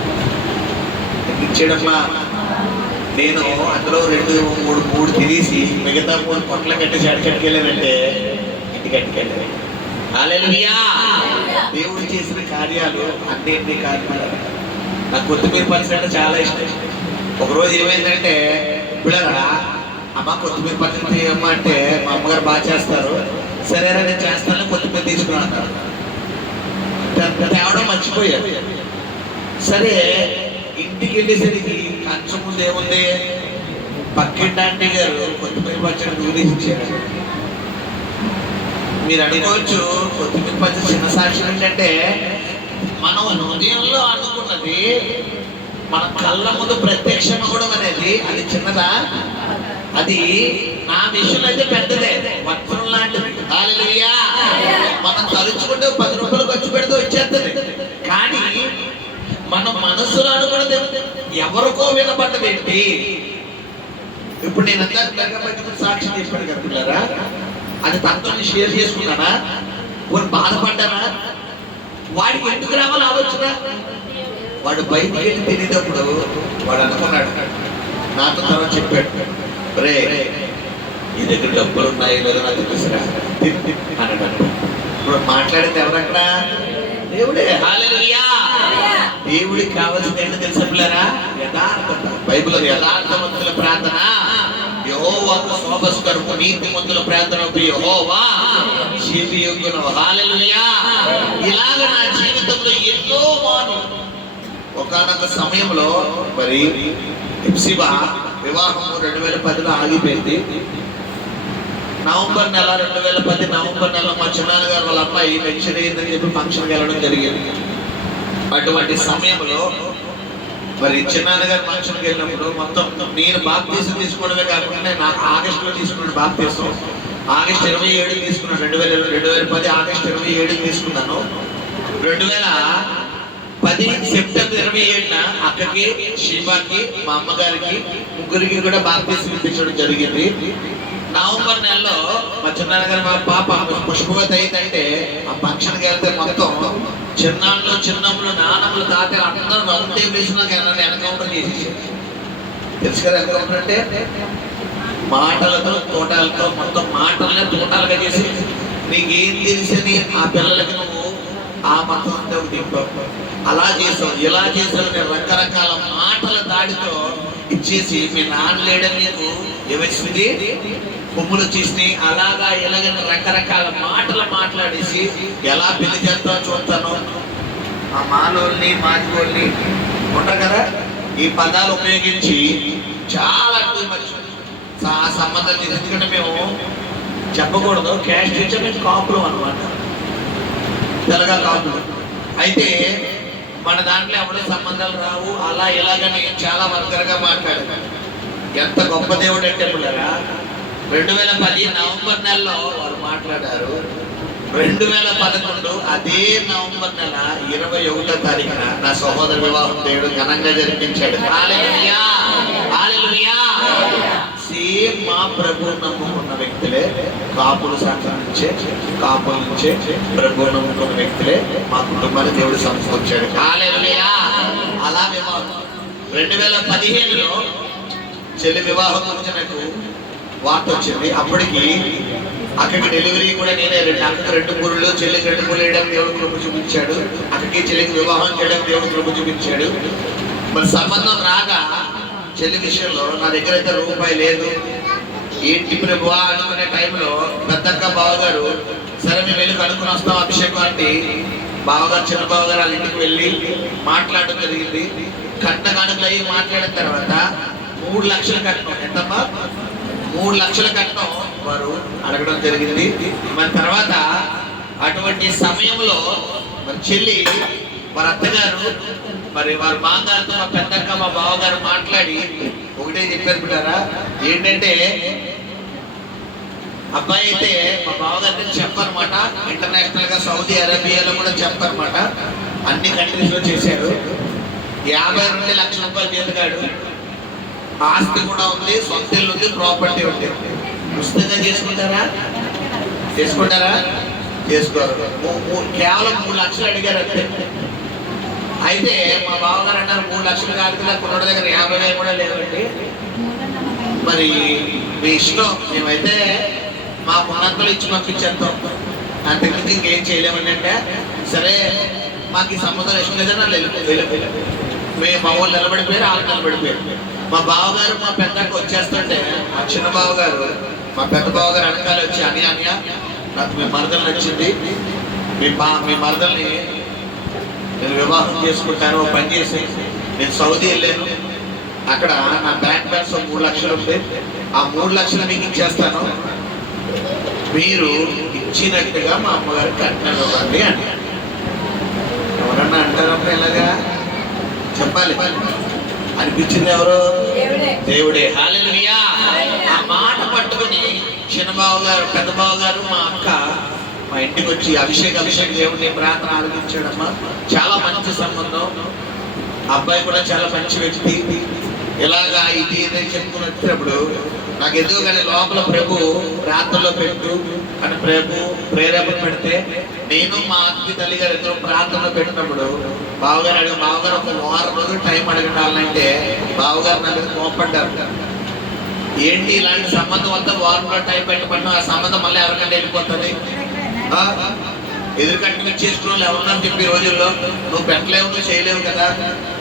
ఇచ్చాడమ్మా. నేను అందులో 2-3 తినేసి మిగతా 3 పొట్ల కట్టేసి అడికెట్టుకెళ్ళానంటే ఇంటికి అట్టుకెళ్ళాను. హల్లెలూయా. దేవుడు చేసిన కార్యాలు అన్ని కార్యాలు. నాకు కొత్తిమీర పచ్చడి అంటే చాలా ఇష్టం. ఒకరోజు ఏమైందంటే పిల్లరా అమ్మ కొత్తిమీర పచ్చడి తీయమ్మా అంటే మా అమ్మగారు బాగా చేస్తారు. సరేరా నేను చేస్తాను, కొత్తిమీర తీసుకున్నా అన్నారు. తేవడం మర్చిపోయారు. సరే ఇంటికి వెళ్ళేసరికి కంచం ముందు ఏముంది, పక్కింటి ఆంటీ గారు కొత్తిమీర పచ్చడి నూనె ఇచ్చారు. మీరు అనుకోవచ్చు కొత్తిమీర పచ్చడి చిన్న సాక్ష్యం ఏంటంటే మనం హృదయంలో అనుకున్నది మన కళ్ళ ముందు ప్రత్యక్షం అవ్వడం అనేది అది చిన్నదా, అది నా విషయంలో అయితే పెద్దదే, వస్త్రం లాంటిది. హల్లెలూయా. మనం తలుచుకుంటే 10 రూపాయలు ఖర్చు పెడితే వచ్చేస్తుంది. కానీ మనం మనసులో అనుకున్నది ఎవరికో వినపడ్డదేంటి. ఇప్పుడు నేను అందరూ సాక్షి చెప్పాను కదా పిల్లరా, అది తనతో షేర్ చేసుకున్నానా, వాడు బాధపడ్డానా, వాడికి ఎందుకు రావాలి ఆలోచన. వాడు బయటికి వెళ్ళి తినేటప్పుడు వాడు అనుకున్నాడు, నాతో తర్వాత చెప్పాడు, రే ఈ దగ్గర డబ్బులు ఉన్నాయి లేదో నాకు తెలుసురా అన్నాడు. ఇప్పుడు మాట్లాడింది ఎవరక్కడ? దేవుడే. హల్లెలూయా. దేవుడికి కావాల్సింది ఏంటో తెలుసా పిల్లరా? యథార్థత. బైబిల్లో యథార్థవంతుల ప్రార్థన యెహోవాకు శోభస్కరము, నీతిమంతుల ప్రార్థన యెహోవా చెవియొగ్గును. హల్లెలూయా. ఇలాగ నా జీవితంలో ఎన్నో మార్లు. ఒకానొక సమయంలో మరి హెప్సిబా వివాహం 2010లో ఆగిపోయింది. నవంబర్ నెల 2010 నవంబర్ నెల మా చిన్నాన్నగారు వాళ్ళ అమ్మాయి మెన్షన్ అయ్యిందని చెప్పి ఫంక్షన్కి వెళ్ళడం జరిగింది. అటువంటి సమయంలో మరి చిన్నాన్నగారు ఫంక్షన్కి వెళ్ళినప్పుడు మొత్తం నేను బాప్తీసం తీసుకోవడమే కాకుండా నాకు ఆగస్టులో తీసుకున్నాను బాప్తీసం. ఆగస్టు 27 తీసుకున్నాను. 2010 ఆగస్టు 27 తీసుకున్నాను. 2010 సెప్టెంబర్ 27న అక్కకి, శివాకి, మా అమ్మగారికి ముగ్గురికి కూడా బాప్తీసం ఇప్పించడం జరిగింది. నవంబర్ నెలలో మా చిన్నాన్నగారు మా పాప పుష్పవతి అయిందంటే ఆ ఫంక్షన్కి వెళ్తే మొత్తం చిన్నమ్మలు నాన్నమ్మలు తాతలు అందరూ రౌండ్ టేబుల్స్ ఎన్కౌంటర్ చేసేసారు. తెలుసు కదా ఎన్కౌంటర్ అంటే? మాటలతో తోటాలతో మొత్తం మాటలనే తోటాలుగా చేసి నీకేం తెలిసని ఆ పిల్లలకి నువ్వు ఆ మతం అంతా దింపావు, అలా చేసావు, ఇలా చేసావు, నేను రకరకాల మాటల దాడితో ఇచ్చేసి మీ నాన్న లేడని నీకు ఏమొచ్చింది, కొమ్ములు వచ్చేసినాయి, అలాగా ఇలాగని రకరకాల మాటలు మాట్లాడేసి ఎలా పెళ్లి చేస్తావు చూస్తాను. ఆ మాలోల్ని మాదిగోల్ని ఉంటారు కదా, ఈ పదాలు ఉపయోగించి చాలా సంబంధాలు చేసి, ఎందుకంటే మేము చెప్పకూడదు క్యాష్ టీచర్ మేము కాపులు అనమాట, తెలగా కాపులు. అయితే మన దాంట్లో ఎవరో సంబంధాలు రావు, అలా ఇలాగని చాలా వర్గరగా మాట్లాడారు. ఎంత గొప్ప దేవుడు అంటే పిల్లరా, 2010 నవంబర్ నెలలో వారు మాట్లాడారు. 2011 అదే నవంబర్ నెల 21వ తారీఖున నా సహోదర వివాహం దేవుడు ఘనంగా జరిపించాడు. హల్లెలూయా, హల్లెలూయా. సేమ్ మా ప్రభు నమ్ముకున్న వ్యక్తులే, కాపుల శాఖల నుంచే కాపుల నుంచే ప్రభువు నమ్ముకున్న వ్యక్తులే మా కుటుంబాన్ని దేవుడు సమకూర్చాడు. హల్లెలూయా. అలా వివాహం 2015లో చెల్లి వివాహం గురించి నాకు వార్త వచ్చింది. అప్పటికి అక్కడికి డెలివరీ కూడా నేనే. అక్కడికి 2 పూరులు, చెల్లికి 2 పూలు వేయడానికి దేవుడు కృప చూపించాడు. అక్కడికి చెల్లికి వివాహం చేయడానికి దేవుడు కృప చూపించాడు. మరి సంబంధం రాగా చెల్లి విషయంలో నా దగ్గర అయితే రూపాయి లేదు. ఏంటి ప్రభువా అనుకునే టైంలో పెద్దక్క బావగారు సరే మేము వెళ్ళి కనుక్కొని వస్తాం అభిషేకం అంటే బావగారు చిన్న బావగారు వాళ్ళ ఇంటికి వెళ్ళి మాట్లాడడం జరిగింది. కట్న కానుకలు అయ్యి మాట్లాడిన తర్వాత 3 లక్షల కట్నం. ఎంతమ్మా? 3 లక్షల కట్నం వారు అడగడం జరిగింది. మరి తర్వాత అటువంటి సమయంలో మరి చెల్లి వారి అత్తగారు మరి వారి మామగారితో మా పెద్దక్క మా బావగారు మాట్లాడి ఒకటే చెప్పారు బిడ్డారా. ఏంటంటే అబ్బాయి అయితే మా బావగారిని చెప్పారన్నమాట. ఇంటర్నేషనల్ గా సౌదీ అరేబియాలో కూడా చెప్పారన్నమాట. అన్ని కంట్రీస్ లో చేశారు. 52 లక్షల రూపాయలు జీతగాడు. ఆస్తి కూడా ఉంది, సొంత ఇల్లు ఉంది, ప్రాపర్టీ ఉంది. పుస్తకంగా చేసుకుంటారా? చేసుకోరు. కేవలం 3 లక్షలు అడిగారు అంతే. అయితే మా బావగారు అన్నారు 3 లక్షలు కాదు కదా, కుర్రోడి దగ్గర 50,000 కూడా లేవండి. మరి మీ ఇష్టం, మేమైతే మా పునర్తలు ఇచ్చి పంపించేస్తాం, అంతకుమించి ఇంకేం చేయలేమండి అంటే సరే మాకు ఈ సంబంధం ఇష్టం లేదని వెళ్ళిపోయారు. మేము మా వాళ్ళు నిలబడిపోయారు, వాళ్ళు నిలబడిపోయారు. మా బావగారు మా పెద్దకు వచ్చేస్తుంటే మా చిన్న బావగారు మా పెద్ద బావగారు వెనకాల వచ్చి అనియా నాకు మీ మరదలు నచ్చింది, మీ మరదల్ని నేను వివాహం చేసుకుంటాను, పని చేసి నేను సౌదీ వెళ్ళాను, అక్కడ నా బ్యాంక్ బ్యాలెన్స్ 3 లక్షలు ఉంది, ఆ 3 లక్షలు మీకు ఇచ్చేస్తాను, మీరు ఇచ్చినట్టుగా మా అమ్మగారికి కట్నం ఇవ్వండి అని. ఎవరన్నా అంటారమ్మా ఇలాగా? చెప్పాలి. అనిపించింది ఎవరు? దేవుడే. హల్లెలూయా. ఆ మాట పట్టుకుని చిన్న బావగారు పెద్ద బావగారు మా అక్క మా ఇంటికి వచ్చి అభిషేక్ దేవుడిని ప్రార్థన ఆరంభించాడమ్మా. చాలా మంచి సంబంధం. అబ్బాయి కూడా చాలా మంచి వ్యక్తి. ఇలాగా ఇది ఏదని చెప్పుకుని వచ్చినప్పుడు నాకు ఎందుకు కానీ లోపల ప్రభు ప్రార్థనలో పెట్టు అని ప్రభు ప్రేరేపణ పెడితే నేను మా అక్క తల్లి గారు ఇద్దరు ప్రార్థనలో పెట్టినప్పుడు బావగారు ఒక 1 వారం రోజులు టైం అడగడాలంటే బావగారు నా మీద కోపడ్డారు. ఏంటి ఇలాంటి సంబంధం అంతా 1 వారంలో టైం పెట్టబడినా ఆ సంబంధం మళ్ళీ ఎవరికంటే వెళ్ళిపోతుంది. ఎదురుకట్టు చేసుకున్న వాళ్ళు ఎవరున్నారు చెప్పి ఈ రోజుల్లో? నువ్వు పెట్టలేవు, నువ్వు చేయలేవు కదా,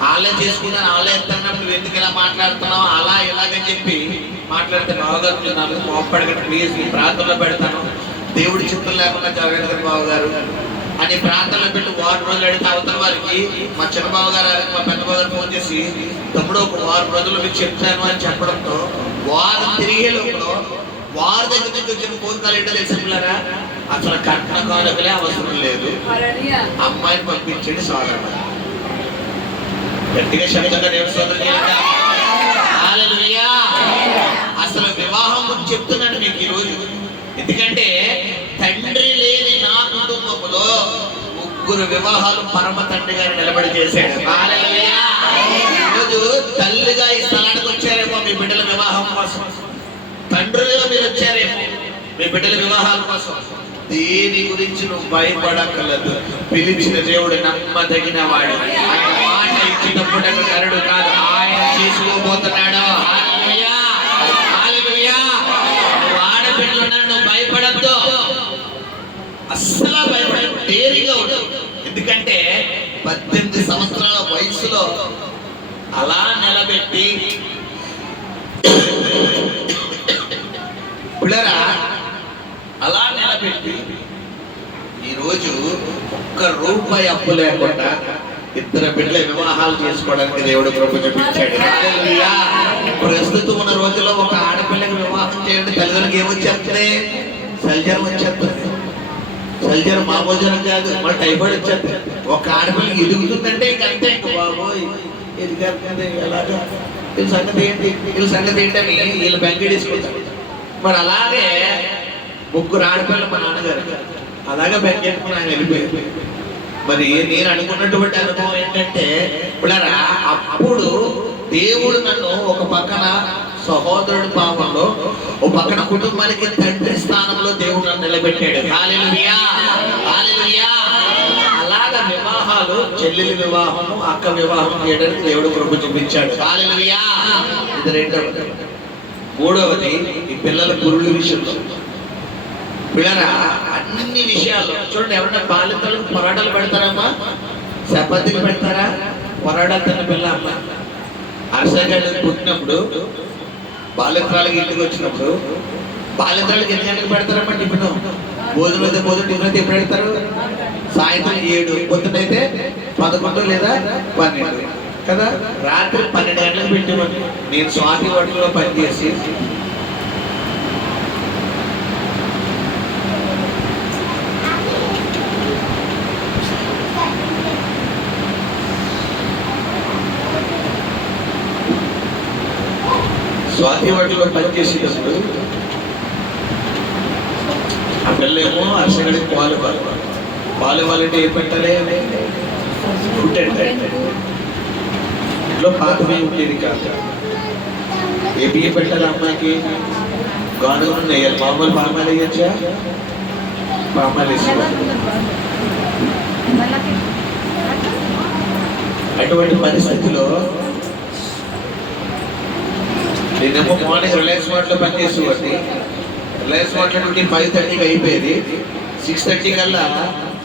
వాళ్ళే చేసుకున్నాను వాళ్ళే ఎత్తన్నప్పుడు నువ్వు ఎందుకు ఇలా మాట్లాడుతున్నావు అలా ఇలాగని చెప్పి మాట్లాడితే బావగారు నాకు కోప్పడగండి ప్లీజ్, ఈ ప్రాంతంలో పెడతాను, దేవుడి చిత్తం లేకుండా జరగదు కదా బావగారు అని ప్రాంతంలో పెట్టి 1 వారం రోజులు అడిగితే అవతల వారికి మా చిన్న బావగారు మా పెద్ద బావగారు ఫోన్ చేసి తమ్ముడు 1 వారం రోజులు మీకు చెప్తాను అని చెప్పడంతో వారం తిరిగే లోపల వారి దగ్గర నుంచి వచ్చిన ఫోన్ కాల్ ఏంటో తెలిసిపోయారా? అసలు కట్న కానుకలే అవసరం లేదు, అమ్మాయిని పంపించండి సాధారణ. గట్టిగా శబ్దంగా దేవుడి సోదరులు చేయండి. హల్లెలూయా. అసలు వివాహం గురించి చెప్తున్నాను మీకు ఈరోజు. ఎందుకంటే తండ్రి లేని నా కుటుంబంలో 3 వివాహాలు పరమ తండ్రి గారు నిలబడి చేశాడు. హల్లెలూయా. ఈరోజు తల్లిగా ఈ స్థలానికి వచ్చారేమో మీ బిడ్డల వివాహం కోసం, తండ్రులుగా మీరు వచ్చారేమో మీ బిడ్డల వివాహాల కోసం. దేని గురించి నువ్వు భయపడక్కర్లేదు. పిలిచిన దేవుడు నమ్మదగిన వాడు. ఆయన మాట ఇచ్చినప్పుడు నరుడు కాదు, ఆయన చేసుకోబోతున్నాడు. హల్లెలూయా. హల్లెలూయా. నువ్వు ఆడబిడ్డలున్నా నువ్వు భయపడద్దు, అస్సలు భయపడదు, ధైర్యంగా ఉండదు. ఎందుకంటే 18 సంవత్సరాల వయసులో అలా నిలబెట్టి పిల్లరా అలా నిలబెట్టి ఈరోజు 1 రూపాయి అప్పు లేకుండా 2 బిడ్డల వివాహాలు చేసుకోవడానికి దేవుడు కృప చూపించాడు. హల్లెలూయా. ప్రస్తుతం ఉన్న రోజుల్లో ఒక ఆడపిల్లకి వివాహం చేయండి తల్లిదండ్రులకు ఏమొచ్చేస్తుంది? సల్జరం వచ్చేస్తుంది. సల్జరం మామూలు జనం కాదు, మన టైఫాయిడ్ వచ్చేస్తుంది. ఒక ఆడపిల్లకి ఎదుగుతుందంటే ఇంకంతే. ఇంక బాబోయ్ ఎదిగేస్తుంది ఎలాగా, వీళ్ళ సంగతి ఏంటని వీళ్ళు బెంగ తీసుకుంటారు. మరి అలాగే 3 ఆడపిల్లలు మా నాన్నగారు అలాగే బెంగెట్టుకుని ఆయన వెళ్ళిపోయారు. మరి నేను అనుకున్నటువంటి అనుభవం ఏంటంటే పిల్లరా, అప్పుడు దేవుడు నన్ను ఒక పక్కన సహోదరుడి భావంలో, ఒక పక్కన కుటుంబానికి తండ్రి స్థానంలో దేవుడు నిలబెట్టాడు. హల్లెలూయా, హల్లెలూయా. అలాగా వివాహాలు, చెల్లెలి వివాహము, అక్క వివాహం చేయడానికి దేవుడు కృప చూపించాడు. హల్లెలూయా. ఇది రెండవది. మూడవది ఈ పిల్లల గురువుల విషయంలో. పిల్లరా అన్ని విషయాల్లో చూడండి, ఎవరైనా బాలికలకు పొరాటాలు పెడతారమ్మా, చపాతీలు పెడతారా? పొరాటాలు తిన్న పిల్ల అమ్మ అరసగడ్డ పుట్టినప్పుడు బాలికరాలకి ఇంటికి వచ్చినప్పుడు బాలికరాలకి ఎన్ని గంటలకు పెడతారమ్మా టిఫిన్? భోజనం అయితే భోజనం, టిఫిన్ అయితే ఎప్పుడు పెడతారు? సాయంత్రం 7, పొద్దునైతే 11 లేదా 12 కదా. రాత్రి 12 గంటలకు పెట్టేవాడిని. నేను స్వాతి హోటల్లో పనిచేసి పనిచేసేటప్పుడు ఆ పిల్లేమో అరసగడికి పాలు ఇవ్వాలంటే ఏం పెట్టాలి? ఫుడ్ అంటే ఇంట్లో పాత బియ్యం ఉండేది కాదు. ఏ బియ్యం పెట్టాలి అమ్మాయికి? గానుగలు వేయాలి. మామూలు పామాలు వేయచ్చా? పామాలు వేసుకోవాలి. అటువంటి పరిస్థితిలో నేనేమో మార్నింగ్ రిలయన్స్ మార్ట్లో పనిచేసేవాడిని. రిలయన్స్ మార్ట్లో డ్యూటీ 5:30కి అయిపోయేది. 6:30 కల్లా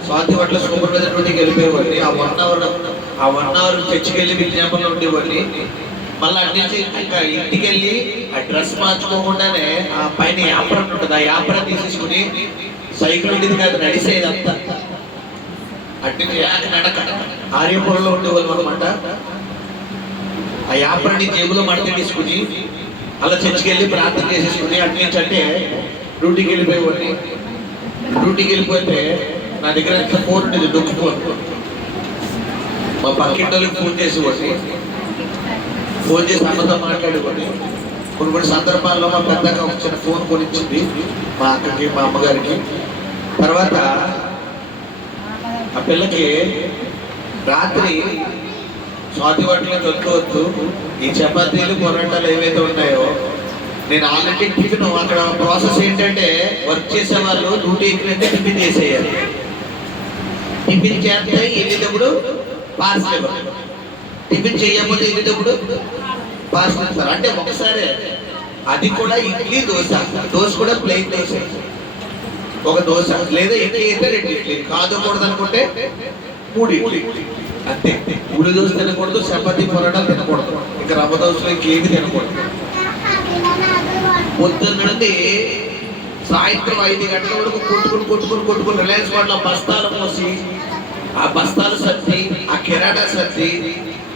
స్వాతి హోటల్ సూపర్వైజర్ డ్యూటీకి వెళ్ళిపోయేవాడిని. ఆ 1 అవర్ చర్చికి వెళ్ళి విజ్ఞాపనలో ఉండేవాడిని. మళ్ళీ అటు నుంచి ఇంకా ఇంటికి వెళ్ళి ఆ డ్రెస్ మార్చుకోకుండానే ఆ పైన యాప్రం ఉంటుంది, ఆ యాప్రం తీసేసుకుని సైకిల్ ఉండేది కాదు, నడిసేది అంతా. అటు నడక ఆర్యపురంలో ఉండేవాళ్ళం అనమాట. ఆ యాప్రాన్ని జేబులో మడత తీసుకుని అలా చర్చికి వెళ్ళి ప్రార్థన చేసేసుకుని అటు నుంచి అంటే డ్యూటీకి వెళ్ళిపోయేవాడిని. డ్యూటీకి వెళ్ళిపోతే నా దగ్గర ఎంత ఫోన్ ఉండేది, డొక్కు ఫోన్. మా పక్కింటోళ్ళకి ఫోన్ చేసేవాడిని. ఫోన్ చేసి అమ్మతో మాట్లాడేవాడిని. కొన్ని సందర్భాల్లో మా పెద్దగా వచ్చిన ఫోన్ కొనిచ్చింది మా అక్కకి, మా అమ్మగారికి. తర్వాత ఆ పిల్లకి రాత్రి స్వాతి హోటల్లో దొరకవద్దు, ఈ చపాతీలు పొరాటాలు ఏవైతే ఉన్నాయో నేను ఆల్రెడీ టిఫిన్ అక్కడ ప్రాసెస్ ఏంటంటే వర్క్ చేసే వాళ్ళు డ్యూటీ ఎక్కినట్టే టిఫిన్ చేసేయాలి. టిఫిన్ చేస్తే వెళ్ళేటప్పుడు పార్సల్ ఇవ్వాలి, టిఫిన్ చేయకపోతే వెళ్ళేటప్పుడు పార్సల్ ఇస్తారు. అంటే ఒకసారి అది కూడా ఇడ్లీ, దోశ కూడా ప్లెయిన్ దోశ, ఒక దోశ లేదా ఇడ్లీ అయితే 2 ఇడ్లీ, కాదకూడదు అనుకుంటే 3 ఇడ్లీ అంతే. ఉల్లి దోశ తినకూడదు, చపాతీ పొరాటాలు తినకూడదు, ఇంకా రవ్వ దోశలు ఇంకేమి తినకూడదు. పొద్దున్న నుండి సాయంత్రం 5 గంటల వరకు కొట్టుకుని రిలయన్స్ వాటిలో బస్తాలు మోసి, ఆ బస్తాలు సర్ది, ఆ కిరాణా సర్ది,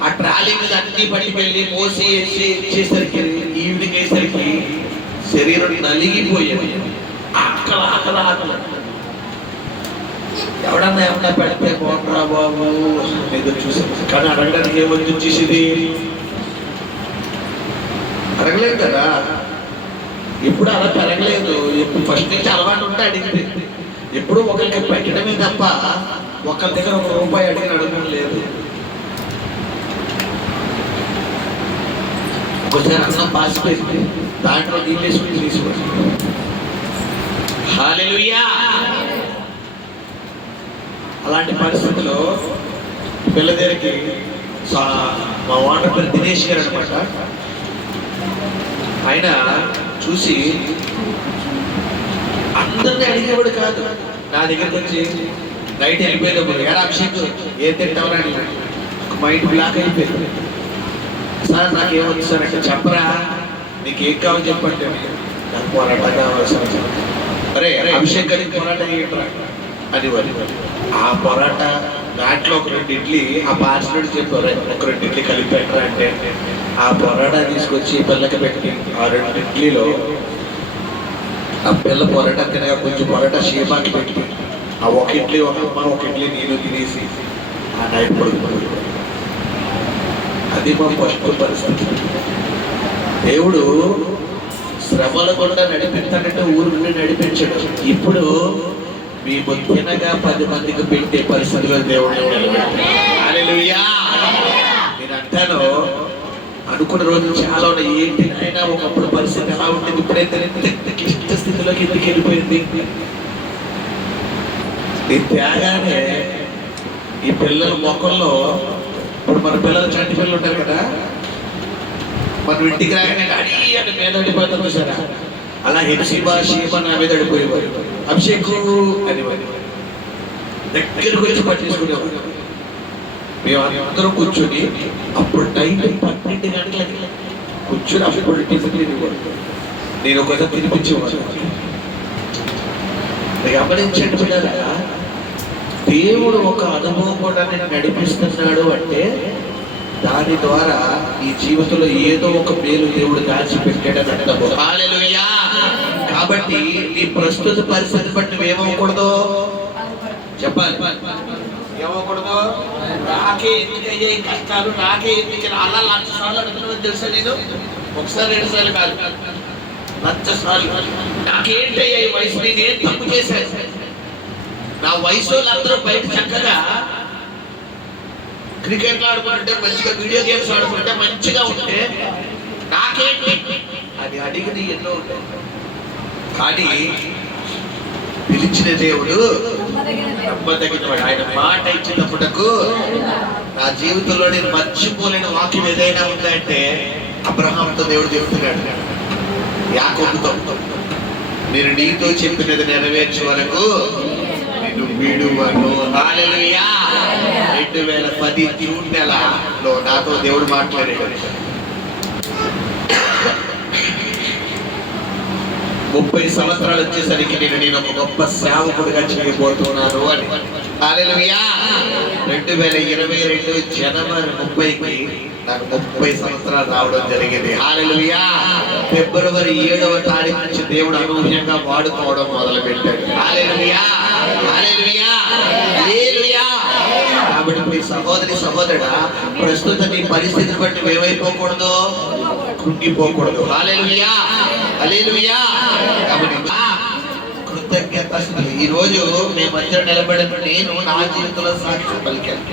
ఆ ట్రాలీ మీద అన్ని పట్టుకెళ్ళి మోసి వేసి ఇచ్చేసరికి ఈవినింగ్ అయ్యేసరికి శరీరం నలిగిపోయేది. ఆకలి ఎవడన్నా ఏమన్నా పెడితే పోరా బాబు ఎదురు చూసాను. కానీ అడగడానికి ఏమొచ్చి వచ్చేసింది? అడగలేదు కదా. ఎప్పుడు అలా పెరగలేదు. ఎప్పుడు ఫస్ట్ నుంచి అలవాటు ఉంటే అడిగింది. ఎప్పుడు ఒకరికి పెట్టడమే తప్ప ఒకరి దగ్గర ₹1 అడిగిన అడగడం లేదు. ఒకసారి అన్నం పాసిపోయింది, దాంట్లో నీళ్ళు వేసుకుని తీసుకోండి. హల్లెలూయా. అలాంటి పరిస్థితుల్లో పిల్ల దగ్గరికి మా ఓనర్ పేరు దినేష్ గారు అనమాట. ఆయన చూసి అందరినీ అడిగేవాడు కాదు. నా దగ్గరకు వచ్చి నైట్ వెళ్ళిపోయేటప్పుడు ఎలా అభిషేక్ ఏం తింటామని అడిగాడు. మైండ్ బ్లాక్ అయిపోయింది. సార్ నాకేమొచ్చు సార్ అంటే, చెప్పరా నీకు ఏం కావాలని చెప్పండి. నాకు పోరాటా కావాలి సార్. అరే అభిషేక్ గారికి పోరాటా ఏంట్రా అని వారి ఆ పొరాటా దాంట్లో ఒక 2 ఇడ్లీ ఆ పార్సల్ చెప్పారు, ఒక 2 ఇడ్లీ కలిపి పెట్టరా అంటే ఆ పొరాటా తీసుకొచ్చి పిల్లకి పెట్టి ఆ 2 ఇడ్లీలో ఆ పిల్ల పొరాటా తినగా కొంచెం పొరాటా షేపాకి పెట్టి ఆ 1 ఇడ్లీ ఒక అమ్మ, 1 ఇడ్లీ నేను తినేసి ఆ నైట్ పడుకున్నాడు. అది మా ఫస్ట్ పరిస్థితి. దేవుడు శ్రమల కూడా నడిపిస్తాడంటే ఊరు నుండి నడిపించడు. ఇప్పుడు మేము తినగా 10 మందికి పెట్టే పరిస్థితిలో దేవుడు నిలబెట్టాడు. హల్లెలూయా. నేను అంటాను, అనుకున్న రోజులు చాలా ఉన్నాయి. ఏంటి అయినా ఒకప్పుడు పరిస్థితి ఎలా ఉంటుంది, ఇప్పుడైతే క్లిష్ట స్థితిలోకి ఎందుకు వెళ్ళిపోయింది? ఈ తేగానే ఈ పిల్లల మొక్కల్లో, ఇప్పుడు మన పిల్లలు చంటి పిల్లలు ఉంటారు కదా, మనం ఇంటికి రాగానే అడి అని మీద అడిపోతాం చూసారా, అలా హెప్సిబా షీబా నా మీద అడిపోయేవారు. అభిషేకు అని దగ్గరకు వచ్చి పట్టించుకునేవారు. మేము అందరం కూర్చొని అప్పుడు నైట్ 12 గంటలకి కూర్చొని అప్పుడు టిఫిన్ తినేవాడు. నేను ఒకసారి తినిపించేవాడు. గమనించండి పిల్లరా, దేవుడు ఒక అనుభవం కూడా నేను నడిపిస్తున్నాడు అంటే దాని ద్వారా ఈ జీవితంలో ఏదో ఒక మేలు దేవుడు దాచిపెట్టాడని అర్థము. హల్లెలూయా. కాబట్టి నీ ప్రస్తుత పరిస్థితి బట్టి నువ్వేమవకూడదు చెప్పాలి. ఏమవకూడదు, నాకే ఎందుకయ్యా ఈ కష్టాలు, నాకే ఎందుకు అలా 1,00,000 సార్లు అడుగుతున్నావు తెలుసా? నేను ఒకసారి 2 సార్లు కాదు, 1,00,000 సార్లు. నాకేంటయ్యా ఈ వయసు, నేనేం తప్పు చేశాను? నా వయసు వాళ్ళందరూ బయట చక్కగా క్రికెట్లు ఆడుకుంటే, మంచిగా వీడియో గేమ్స్ ఆడుకుంటే, మంచిగా ఉంటే నాకేంటి అది అడిగిన ఎన్నో ఉంటాయి. కానీ పిలిచిన దేవుడు నమ్మదగినవాడు. ఆయన మాట ఇచ్చినప్పుడకు నా జీవితంలో నేను మర్చిపోలేని వాక్యం ఏదైనా ఉందంటే అబ్రహాంతో దేవుడు చెప్తున్నాడు, యాకోబుతో, నేను నీతో చెప్పినది నెరవేర్చే వరకు నేను విడువను. హల్లెలూయా. 2010 జూన్ నెలలో నాతో దేవుడు మాట్లాడాడు. 30 సంవత్సరాలు వచ్చేసరికి నేను ఒక గొప్ప సేవకుడిగా చేయబోతున్నాను అని. హల్లెలూయా. 2022 జనవరి 30కి నాకు 30 సంవత్సరాలు రావడం జరిగింది. హల్లెలూయా. ఫిబ్రవరి 7వ తారీఖు నుంచి దేవుడు అనూహ్యంగా వాడుకోవడం మొదలు పెట్టాడు. హల్లెలూయా. హల్లెలూయా. హల్లెలూయా. కాబట్టి సహోదరి సహోదరుడా, ప్రస్తుత నీ పరిస్థితిని బట్టి ఏమైపోకూడదు, కృంగిపోకూడదు. హల్లెలూయా. హల్లెలూయా. కాబట్టి కృతజ్ఞత. ఈ రోజు మీ మధ్య నిలబడిన నేను నా జీవితంలో సాక్ష్యం పలికాను.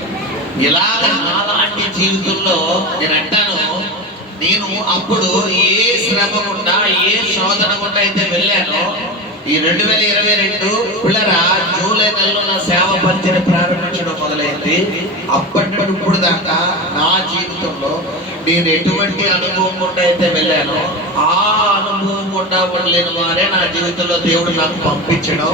ఇలాగ నాలాంటి జీవితంలో నేను అంటాను, నేను అప్పుడు ఏ శ్రమ గుండా, ఏ శోధన గుండా అయితే వెళ్ళానో, ఈ 2022 పిల్లరా జూలై నెలలో నా సేవ పరిచయం ప్రారంభించడం మొదలైంది. అప్పటి నుండి ఇప్పుడు దాకా నా జీవితంలో నేను ఎటువంటి అనుభవం గుండా అయితే వెళ్ళానో ఆ అనుభవం గుండా ఉండలేని వారే నా జీవితంలో దేవుడు నాకు పంపించడం,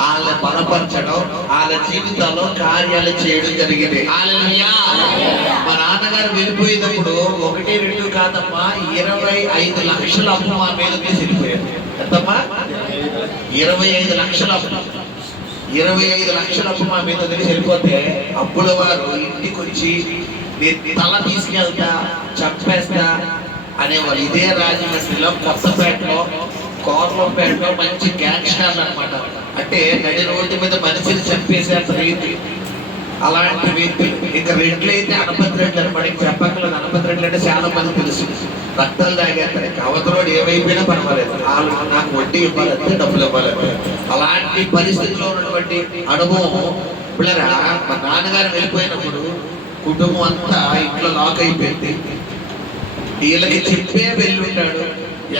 వాళ్ళని బలపరచడం, వాళ్ళ జీవితాల్లో కార్యాలు చేయడం జరిగింది. హల్లెలూయా. మా నాన్నగారు వెళ్ళిపోయినప్పుడు 1, 2 కాదమ్మా, 25 లక్షల అప్పు మా మీద తీసి వెళ్ళిపోయారు. ఎంతమ్మా? 25 లక్షల అప్పు. 25 లక్షల అప్పు మా మీద తెలిసి వెళ్ళిపోతే అప్పుల వారు ఇంటికి వచ్చి తల తీసుకెళ్తా, చంపేస్తా అనేవాళ్ళు. ఇదే రాజమండ్రిలో, కొత్తపేటలో, కోర్లంపేటలో మంచి గ్యాంగ్స్టర్లు అనమాట. అంటే నడి రోడ్డు మీద మనిషిని చంపేసేంత రీతి. అలాంటి వ్యక్తులు. ఇంకా రెడ్లు అయితే అనపతి రెడ్లు అనమాట. చెప్పక్కలేదు, అనపతి రెడ్లు అంటే చాలా మంది తెలుసు. రక్తాలు తాగేస్తారు. అవతలోడు ఏమైపోయినా పర్వాలేదు, వాళ్ళు నాకు వడ్డీ ఇవ్వాలంటే, డబ్బులు ఇవ్వాలంటే. అలాంటి పరిస్థితిలో ఉన్నటువంటి అనుభవం పిల్లరా. మా నాన్నగారు వెళ్ళిపోయినప్పుడు కుటుంబం అంతా ఇంట్లో లాక్ అయిపోయింది. వీళ్ళకి చెప్పే వెళ్ళి ఉంటాడు,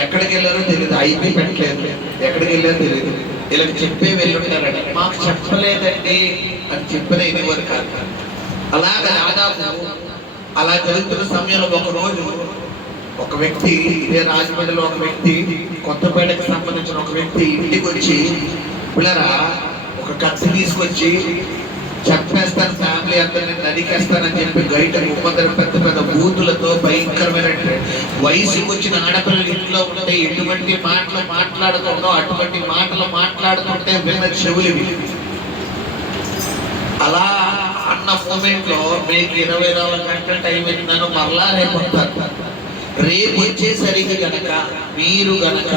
ఎక్కడికి వెళ్ళారో తెలియదు, ఐపీ పెట్టలేదు, ఎక్కడికి వెళ్ళారో తెలియదు. వీళ్ళకి చెప్పే వెళ్ళి ఉంటారండి, మాకు చెప్పలేదండి అని చెప్పిన ఇదివరకు కాదు. అలాగే దాదాపు అలా జరుగుతున్న సమయంలో ఒక రోజు ఒక వ్యక్తి, ఇదే రాజమండ్రిలో ఒక వ్యక్తి, కొత్తపేటకు సంబంధించిన ఒక వ్యక్తి ఇంటికి వచ్చి పిల్లరా ఒక కత్తి తీసుకొచ్చి చంపేస్తాను, ఫ్యామిలీ అందరినీ నరికేస్తానని చెప్పి బయట ముందర పెద్ద పెద్ద బూతులతో భయంకరమైన వయసుకు వచ్చిన ఆడపిల్లలు ఇంట్లో ఉంటే ఎటువంటి మాటలు మాట్లాడుతుండో అటువంటి మాటలు మాట్లాడుతుంటే విన్న చెవులు. అలా అన్న మూమెంట్ లో మీకు 24 గంటల టైం ఇస్తున్నాను, మరలా రేపు వస్తారు. రేపు వచ్చేసరికి గనక మీరు గనక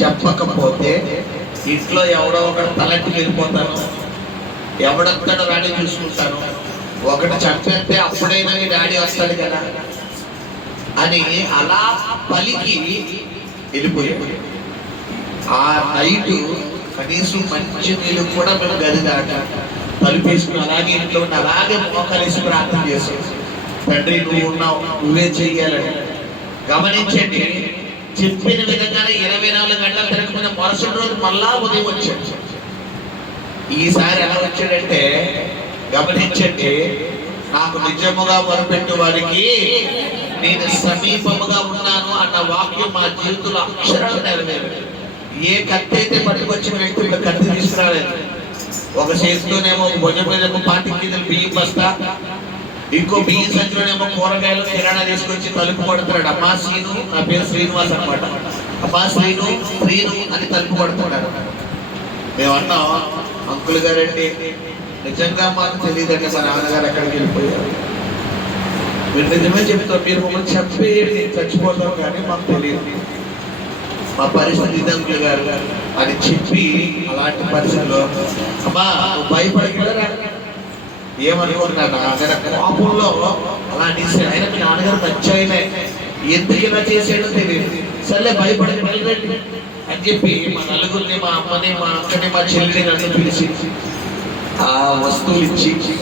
చెప్పకపోతే ఇంట్లో ఎవడో ఒకటి తలెట్టుకు వెళ్ళిపోతాను, ఎవడొస్తాడో డాడీ చూసుకుంటాను, ఒకటి చంపేస్తే అప్పుడైనా మీ డాడీ వస్తాడు కదా అని అలా పలికి వెళ్ళిపోయాడు. ఆ నైటు కనీసం మంచి నీళ్ళు కూడా మేము గది దాకా తలుపేసుకుని అలాగే ఇంట్లో ఉన్న అలాగే మోకలేసి ప్రార్థన చేసాం. తండ్రి నువ్వు ఉన్నావు, నువ్వే చెయ్యాలని. గమనించండి, చెప్పిన విధంగానే 24 గంటల తిరగకుండా మరుసటి రోజు మళ్ళా ఉదయం వచ్చాడు. ఈసారి ఎలా వచ్చాడంటే గమనించండి, నాకు నిజముగా మొరపెట్టు వారికి నేను సమీపముగా ఉన్నాను అన్న వాక్యం మా జీవితంలో అక్షరాలు నెరవేరు. ఏ కత్తి అయితే పట్టుకొచ్చిన వ్యక్తి ఇప్పుడు కత్తి తీసుకురాలేదు. ఒక చేతితోనేమో భుజం మీద 5 కిలోల బియ్యం బస్తా, ఇంకో బియ్యం సంచిలోనేమో కూరగాయలు కిరాణా తీసుకొచ్చి తలుపు కొడుతున్నాడు. అమ్మా శ్రీను, నా పేరు శ్రీనివాస్ అనమాట, అమ్మా శ్రీను అని తలుపు కొడుతున్నాడు. మేము అన్నాం, అంకుల్ గారండి నిజంగా మాకు తెలియదండి మా నాన్నగారు ఎక్కడికి వెళ్ళిపోయారు. మీరు నిజమే చెప్తాం, మీరు మమ్మల్ని చెప్పేయండి చచ్చిపోతాం కానీ మాకు తెలియదు, మా పరిస్థితి అంకుల్ గారు అని చెప్పి అలాంటి పరిస్థితిలో అమ్మా భయపడగలరా ఏమనుకుంటున్నాను ఆయన కోపంలో అలా అనేసి ఆయన మీ నాన్నగారు నచ్చాయనే ఎందుకు ఇలా చేసాడో తెలియదు. సర్లే భయపడక వెళ్ళండి అని చెప్పి మా నలుగురిని, మా అమ్మని, మా అక్కని, మా చెల్లిని నన్ను పిలిచి ఆ వస్తువులు ఇచ్చి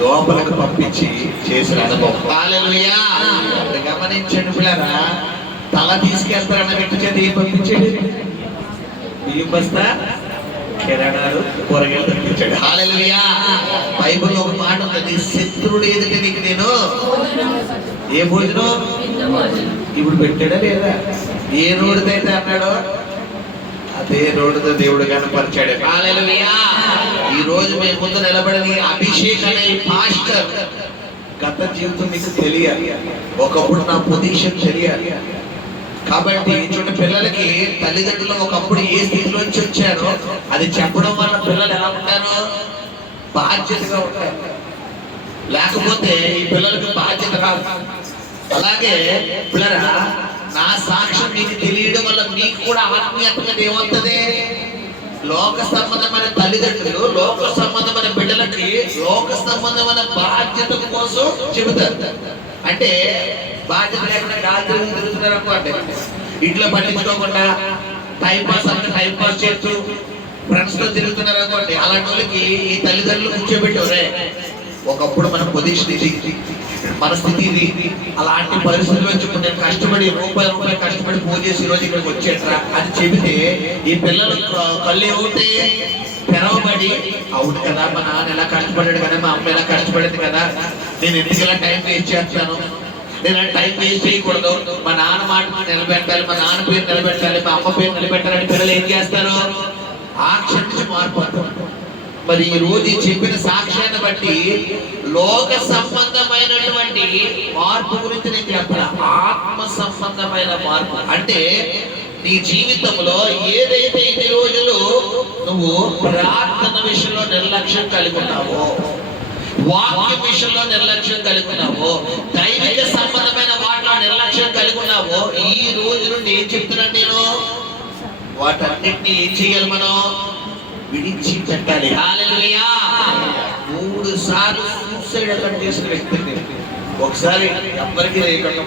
లోపలికి పంపించి చేసిన అనుభవం. హల్లెలూయా. గమనించండి పిల్లరా, తల తీసుకెళ్తారన్న వ్యక్తి చేత ఏం పంపించాడు? బియ్యం బస్తా, కిరాణాలు, కూరగాయలు పంపించాడు. హల్లెలూయా. బైబిల్లో ఒక మాట ఉంది, శత్రువుడు ఎదుట నీకు నేను ఏ భోజనం ఇప్పుడు పెట్టాడా లేదా? ఏ రోడ్డుదైతే అన్నాడో అదే రోడ్డుతో దేవుడు కనపరిచాడు. హల్లెలూయా. ఈ రోజు మేము ముందు నిలబడి అభిషేక్ అనే పాస్టర్ గత జీవితం మీకు తెలియాలి, ఒకప్పుడు నా పొజిషన్ తెలియాలి. కాబట్టి చూడండి, పిల్లలకి తల్లిదండ్రులు ఒకప్పుడు ఏ స్థితిలోంచి వచ్చారో అది చెప్పడం వల్ల పిల్లలు ఎలా ఉంటారో బాధ్యతగా ఉంటారు. లేకపోతే ఈ పిల్లలకి బాధ్యత రాదు. అలాగే పిల్లరా, నా సాక్ష్యం మీకు తెలియడం వల్ల మీకు కూడా ఆత్మీయతగా ఏమవుతుంది? లోక సంబంధమైన తల్లిదండ్రులు లోక సంబంధమైన బిడ్డలకి లోక సంబంధమైన బాధ్యత కోసం చెబుతారు. అంటే బాధ్యత లేకుండా గాలి తిరుగుతున్నారు అనుకోండి, ఇంట్లో పట్టించుకోకుండా టైం పాస్ చేస్తూ ఫ్రెండ్స్ తో తిరుగుతున్నారు అనుకోండి, అలాంటి వాళ్ళకి ఈ తల్లిదండ్రులు కూర్చోబెట్టారే ఒకప్పుడు మన పొజిషన్ ఇది, మన స్థితి ఇది, అలాంటి పరిస్థితుల్లో ఇప్పుడు నేను కష్టపడి రూపాయలు కష్టపడి పూజ చేసి ఈరోజు ఇక్కడికి వచ్చేట్రా అని చెబితే ఈ పిల్లలు కళ్ళు ఏమవుతాయి? తెరవబడి, అవును కదా మా నాన్న ఎలా కష్టపడ్డాడు కదా, మా అమ్మ ఎలా కష్టపడింది కదా, నేను ఎందుకు ఇలా టైం వేస్ట్ చేస్తాను, నేను టైం వేస్ట్ చేయకూడదు, మా నాన్న మాట నిలబెట్టాలి, మా నాన్న పేరు నిలబెట్టాలి, మా అమ్మ పేరు నిలబెట్టాలని పిల్లలు ఏం చేస్తారు? ఆ క్షణించి మారిపోతారు. మరి ఈ రోజు చెప్పిన సాక్ష్యాన్ని బట్టి లోక సంబంధమైనటువంటి మార్పు గురించి నేను చెప్పాల, ఆత్మ సంబంధమైన మార్పు. అంటే నీ జీవితంలో ఏదైతే ఈ రోజులు నువ్వు ప్రార్థన విషయంలో నిర్లక్ష్యం కలిగి ఉన్నావో, వాక్య విషయంలో నిర్లక్ష్యం కలిగి ఉన్నావో, దైవిక సంబంధమైన వాటిలో నిర్లక్ష్యం కలిగి ఉన్నావో, ఈ రోజు నుండి ఏం చెప్తున్నాను నేను? వాటన్నిటిని ఏం చేయాలి? మనం విడిచి పెట్టాలి. హల్లెలూయా. 3 సార్లు సూసైడ్ అటెంప్ట్ చేసిన వ్యక్తిని ఒకసారి అందరికీ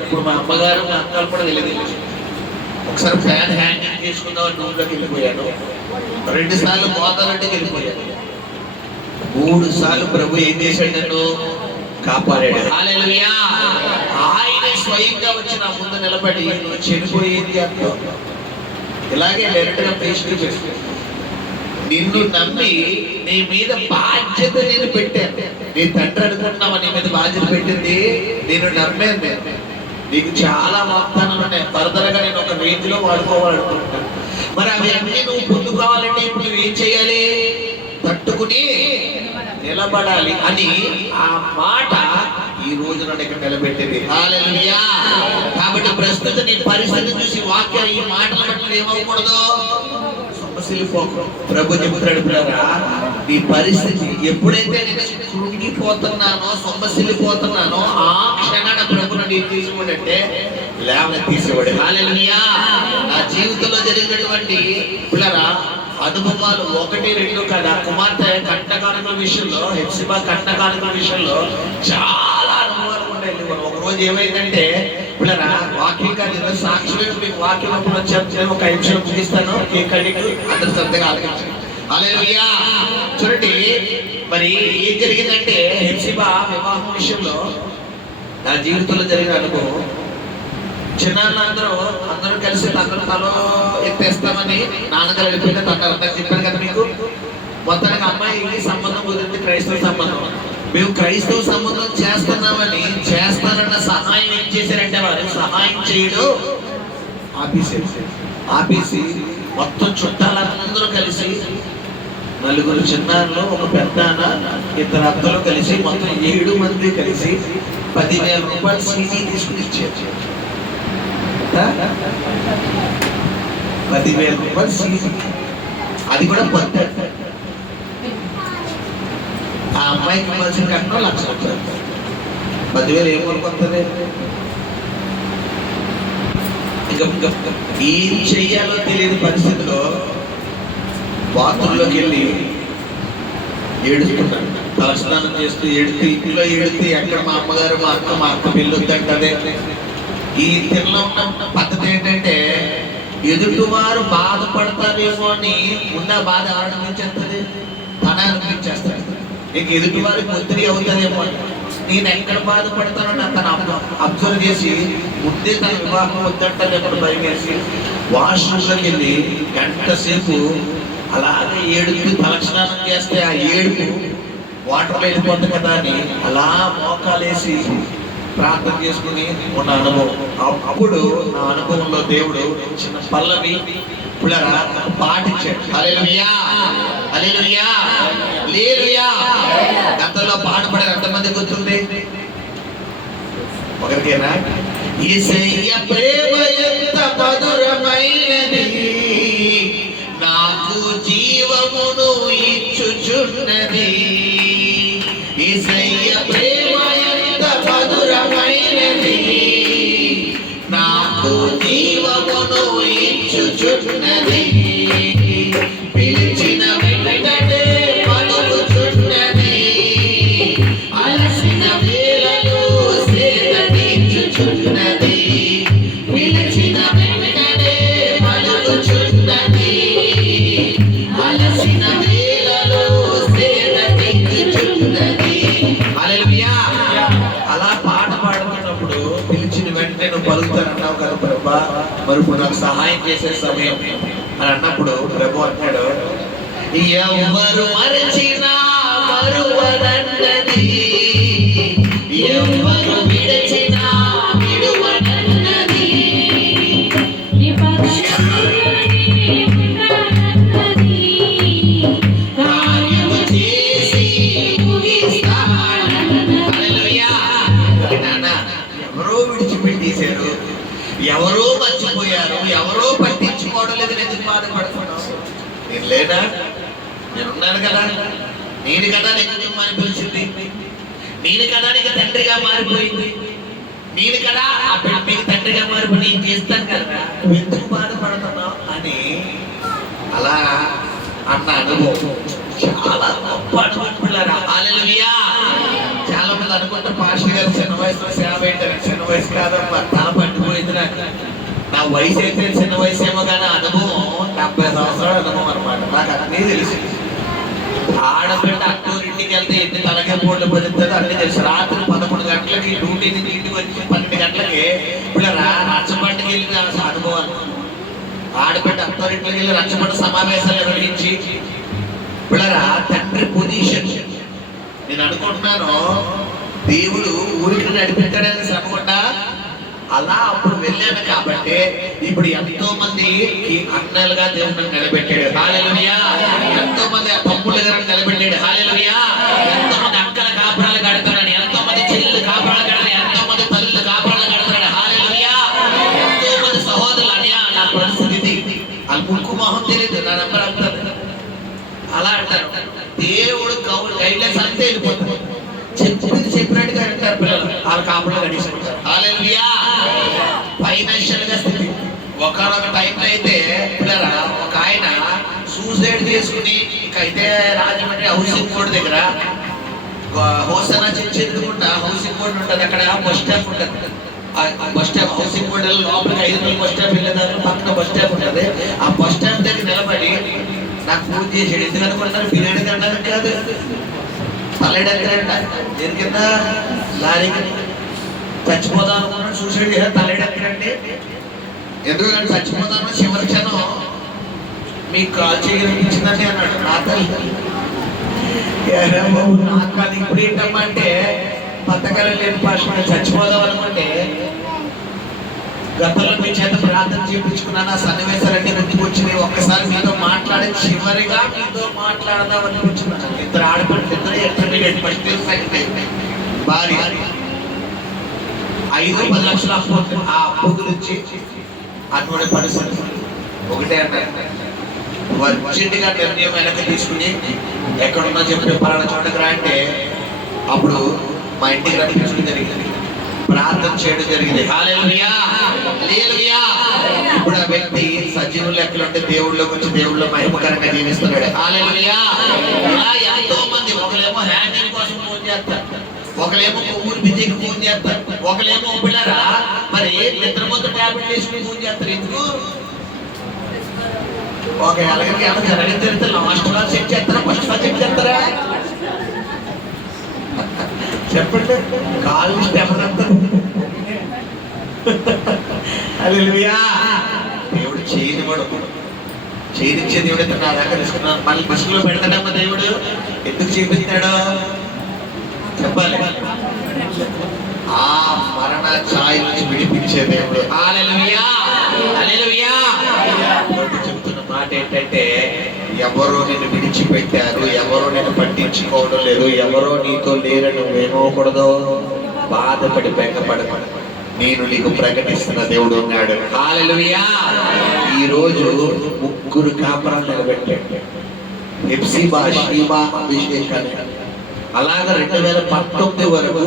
ఇప్పుడు మా అమ్మగారు, మా అక్కలు కూడా తెలియదు. ఒకసారి ఫ్యాన్ హ్యాంగింగ్ చేసుకుందాం రూమ్లోకి వెళ్ళిపోయాను. 2 సార్లు గోదావరికి వెళ్ళిపోయాను. 3 సార్లు ప్రభు ఏం చేశాడు? నన్ను కాపాడాడు. హల్లెలూయా. ఆయన స్వయంగా వచ్చి నా ముందు నిలబడి నువ్వు చనిపోయింది అంటూ ఇలాగే డైరెక్ట్గా పేస్ట్ చేస్తాను. నిన్ను నమ్మి నీ మీద బాధ్యత నేను పెట్టాను. నీ తండ్రి అనుకుంటున్నావా నీ మీద బాధ్యత పెట్టింది? నేను నమ్మాను. నీకు చాలా వాగ్దానాలు ఉన్నాయి, ఫర్దర్గా నేను ఒక రేంజ్ లో వాడుకోవాలనుకుంటున్నాను. మరి అవి అన్ని నువ్వు పొందుకోవాలంటే ఇప్పుడు నువ్వు ఏం చేయాలి? తట్టుకుని నిలబడాలి అని ఆ మాట ఈ రోజు నన్ను ఇక్కడ నిలబెట్టింది. హల్లెలూయా. కాబట్టి ప్రస్తుత నీ పరిస్థితి చూసి వాక్య ఈ మాటల బట్టి ఏమవకూడదు? ప్రభు చెబుతాడు, పిల్లరా నీ పరిస్థితి ఎప్పుడైతే నేను కృంగిపోతున్నానో, సొమ్మసిల్లిపోతున్నానో ఆ క్షణాన ప్రభు నన్ను తీసుకోడంటే లేవని తీసేవాడు. హల్లెలూయా. నా జీవితంలో జరిగినటువంటి పిల్లరా అనుభవాలు 1, 2 కదా. కుమార్తె కట్నకానుకల విషయంలో, హెప్సిబా కట్నకానుకల విషయంలో చాలా అనుభవాలు ఉంటాయి. ఒక రోజు ఏమైందంటే పిల్లరా వాక్యం కాదు సాక్షి మీకు వాక్యం అప్పుడు వచ్చి ఒక 5 నిమిషాలు ముగిస్తాను. అందరు శ్రద్ధగా ఆలోచించండి. హల్లెలూయా. చూడండి, మరి ఏం జరిగిందంటే హెప్సిబా వివాహం విషయంలో నా జీవితంలో జరిగిన అనుభవం. అందరూ కలిసి తనలో ఎత్తేస్తామని నాన్నగారు వెళ్ళిపోయిన తన చెప్పాను కదా మీకు. మొత్తానికి అమ్మాయికి సంబంధం కుదిరింది, క్రైస్తవ సంబంధం. మేము క్రైస్తవ సంబంధం చేస్తున్నామని చేస్తానన్న సహాయం ఏం చేశారంటే వారు సహాయం చేయడం ఆపేసి మొత్తం చుట్టాలందరూ కలిసి, నలుగురు చిన్నారులు, ఒక పెద్దాన, ఇద్దరు అత్తలు కలిసి మొత్తం 7 మంది కలిసి 10,000 రూపాయలు సీటీ తీసుకుని ఇచ్చారు. 10,000 రూపాయలు సీటీ, అది కూడా పొందారు. ఆ అమ్మాయికి ఇవ్వాల్సిన కట్నం 1,00,000 రూపాయలు. 10,000 ఏం కొనుక్కొస్తుంది? ఇంకా ఏం చెయ్యాలో తెలియని పరిస్థితిలో బాత్రూంలోకి వెళ్ళి ఏడుస్తున్నాడు. తలస్నానం చేస్తూ ఇంట్లో ఏడితే ఎక్కడ మా అమ్మగారు మా అక్క పెళ్ళి వద్దంటే, ఈ తిరలో ఉన్న పద్ధతి ఏంటంటే ఎదుటివారు బాధపడతారేమో అని ఉన్న బాధ ఆనందించేస్తుంది, తన అనిపించేస్తాడు. ఇంక ఎదుటివారికి ఒత్తిడి అవుతుందేమో అని నేను ఎక్కడ బాధపడతానని తను అబ్జర్వ్ చేసి ముందే తన వివాహం వద్దంటారు ఎప్పుడు భయం వేసి వాష్రూమ్లోకి వెళ్ళి గంట సేపు అలాగే ఏడుపు తలస్నానం చేస్తే ఆ ఏడుపు వాటర్లో వెళ్ళిపోతుంది కదా అని అలా మోకాలేసి ప్రార్థన చేసుకుని ఉన్న అనుభవం. అప్పుడు నా అనుభవంలో దేవుడు చిన్న పల్లవి పిల్లరా పాటించాడు. హల్లెలూయా హల్లెలూయా హల్లెలూయా. గతంలో పాట పాడారు, ఎంతమంది గుర్తుంది? ఒకరికేనా? యేసయ్య ప్రేమ ఎంత మధురమైనది, నాకు జీవమును ఇచ్చుచున్నది. యేసయ్య ప్రేమ ఎంత మధురమైనది, నాకు జీవమును ఇచ్చుచున్నది. పిలిచిన వెంటనే పలుకుచున్నది, అలసిన వేళలో సేద తీర్చుచున్నది. పిలిచిన వెంటనే పలుకుచున్నది, అలసిన వేళలో సేద తీర్చుచున్నది. హల్లెలూయా. అలా పాట పాడుతున్నప్పుడు పిలిచిన వెంటనే నువ్వు పలుకుతానన్నావు కదా ప్రభా, మరి ఇప్పుడు నాకు సహాయం చేసే సమయం అని అన్నప్పుడు ప్రభు అంటాడు, ఎవరు మరచినా మరువనన్నది, ఎవరు విడచినా విడువనన్నది, కార్యము చేసి ముగిస్తానన్నది. హల్లెలూయా. నాన్న, ఎవరో విడిచిపెట్టేశారు, ఎవరో మర్చిపోయారు, ఎవరో పట్టించుకోవడం లేదని ఎందుకు బాధపడుతున్నావు? నేను లేదా? నేనున్నాను కదా. నేను కదా నీ కుటుంబాన్ని పిలిచింది, నేను కదా నీకు తండ్రిగా మారిపోయింది, నేను కదా ఆ మీకు తండ్రిగా మారిపోయి నేను చేస్తాను కదా, ఎందుకు బాధపడుతున్నావు అని అలా అన్న అనుభవం చాలా గొప్ప అనుభవం పిల్లరా. హల్లెలూయా. చాలా మంది అనుకుంటే పాస్టర్ గారు చిన్న వయసులో సేవ ఏంటారు, చిన్న వయసు కాదమ్మా, తల పట్టిపోయింది నాకు. నా వయసు అయితే చిన్న వయసు ఏమో కానీ అనుభవం 70 సంవత్సరాల అనుభవం అనమాట. నాకు అన్నీ తెలుసు. ఆడబిడ్డ అత్తూరింటికి వెళ్తే ఎన్ని తలకే పోట్లు పొందుతుందో అన్నీ తెలుసు. రాత్రి 11 గంటలకి డ్యూటీ నుంచి ఇంటికి వచ్చి 12 గంటలకి పిల్లరా రచ్చబండకి వెళ్ళిన అనుభవాలు. ఆడబిడ్డ అత్తూరింటికి వెళ్ళి రచ్చబండ సమావేశాలు నిర్వహించి పిల్లరా తండ్రి పొజిషన్ నేను అనుకుంటున్నాను దేవుడు ఊరికి నడిపించడానికి శ్రమకుండా అలా అప్పుడు వెళ్ళాను కాబట్టి ఇప్పుడు ఎంతో మంది అన్నలుగా దేవుడు నిలబెట్టాడు. హల్లెలూయా. ఎంతో మంది తమ్ముళ్ళుగా నిలబెట్టాడు. హల్లెలూయా. ఎంతో మంది అక్కల కాపురాలు కడుతున్నాడు, ఎంతో మంది చెల్లెలు కాపురాలు కడతాడు, ఎంతో మంది తల్లులు కాపురాలు కడతాడు. హల్లెలూయా. ఎంతో మంది సహోదరులు అనియా నా పరిస్థితి అది ముక్కు మొహం తెలియదు, నా నెంబర్ అంటారు అలా అంటారు. దేవుడు గైడ్లైన్స్ అంతే వెళ్ళిపోతాడు, చెప్పినట్టుగా అంటారు పిల్లలు, వాళ్ళ కాపురాలు కడిగిస్తారు. హల్లెలూయా. ఫైనాన్షియల్ గా స్థితి ఒకనొక టైంలో అయితే పిల్లరా ఒక ఆయన సూసైడ్ చేసుకుని అయితే రాజమండ్రి హౌసింగ్ బోర్డు దగ్గర హోసనా చెందుకుండా హౌసింగ్ బోర్డు ఉంటుంది, అక్కడ బస్ స్టాప్ ఉంటుంది. బస్ స్టాప్ హౌసింగ్ బోర్డు లోపలికి 5 మైల్ బస్ స్టాప్ వెళ్ళేదాన్ని పక్కన బస్ స్టాప్ ఉంటుంది. ఆ బస్ స్టాప్ దగ్గర నిలబడి నాకు పూజ చేసాడు. ఎందుకు అనుకుంటున్నారు? బిర్యానీ తినడానికి కాదు, తల్లెడెక్కడంట. దేని కింద? లారీకి చచ్చిపోదాం అనుకున్నాడు, సూసైడ్ చేశాడు. తల్లెడెక్కడంటే ఎందుకంటే చచ్చిపోతాను చివరి క్షణం మీకు కాల్ చేయగలిగించిందండి అన్నాడు. నా తల్లి ఏరా బాబు నాకు అది ఇప్పుడు ఏంటమ్మా అంటే బతకలం లేని భాష చచ్చిపోదాం అనుకుంటే గతంలో మీ చేత ప్రార్థన చేయించుకున్నాను. ఆ సన్నివేశాలన్నీ గుర్తుకొచ్చినాయి. ఒక్కసారి మీతో మాట్లాడి చివరిగా మీతో మాట్లాడదాం అనిపించుకున్నాను. ఇద్దరు ఆడపడి ఇద్దరు intermediate first year second year భార్య 5-10 లక్షల అప్పు. ఆ అప్పు గురించి అటువంటి పరిస్థితి ఒకటే అన్నారు. అర్జెంటుగా నిర్ణయం వెనక్కి తీసుకుని ఎక్కడున్నా చెప్పి పలానా చోటకు రా అంటే అప్పుడు మా ఇంటికి రప్పించడం జరిగింది, ప్రార్థన చేయడం జరిగింది. హల్లెలూయా హల్లెలూయా. ఇప్పుడు ఆ వ్యక్తి సజీవుల లెక్కలు అంటే దేవుళ్ళ గురించి దేవుళ్ళ మహిమకరంగా జీవిస్తున్నాడు. హల్లెలూయా. ఇలా ఎంతో మంది ఒకరేమో హ్యాండింగ్ కోసం ఫోన్ చేస్తారు, ఒకరేమో ఊరి బిజీకి ఫోన్ చేస్తారు, ఒకరేమో పిల్లరా మరి నిద్రపోతూ ట్యాబ్లెట్ వేసుకుని ఫోన్ చేస్తారు. ఎందుకు? ఒక ఎలాగైనా ఏమో జరగని జరిగితే లాస్ట్ క్లాస్ చెక్ చేస్తారా, ఫస్ట్ క్లాస్ చెక్ చేస్తారా? చెప్పండి. కాలు ఎవరంతా హల్లెలూయా. దేవుడు చేయనివాడు, చేయనిచ్చే దేవుడు అయితే నా దగ్గర తీసుకున్నాను. మళ్ళీ బస్సులో పెడతాడమ్మా దేవుడు. ఎందుకు చేపిస్తాడు చెప్పాలి. ఆ మరణ ఛాయ నుంచి విడిపించే దేవుడు. హల్లెలూయా హల్లెలూయా. చెప్తున్న మాట ఏంటంటే ఎవరో నిన్ను విడిచిపెట్టారు, ఎవరో నిన్ను పట్టించుకోవడం లేదు, ఎవరో నీతో లేరు, నువ్వేమోకూడదు బాధపడి బెంగపడకూడదు. నేను నీకు ప్రకటిస్తున్న దేవుడు ఉన్నాడు. హల్లెలూయా. ఈ రోజు 3 కాపరాలు నిలబెట్టాడు. హెప్సిబా, షీబా, అభిషేకాన్ని. అలాగా 2019 వరకు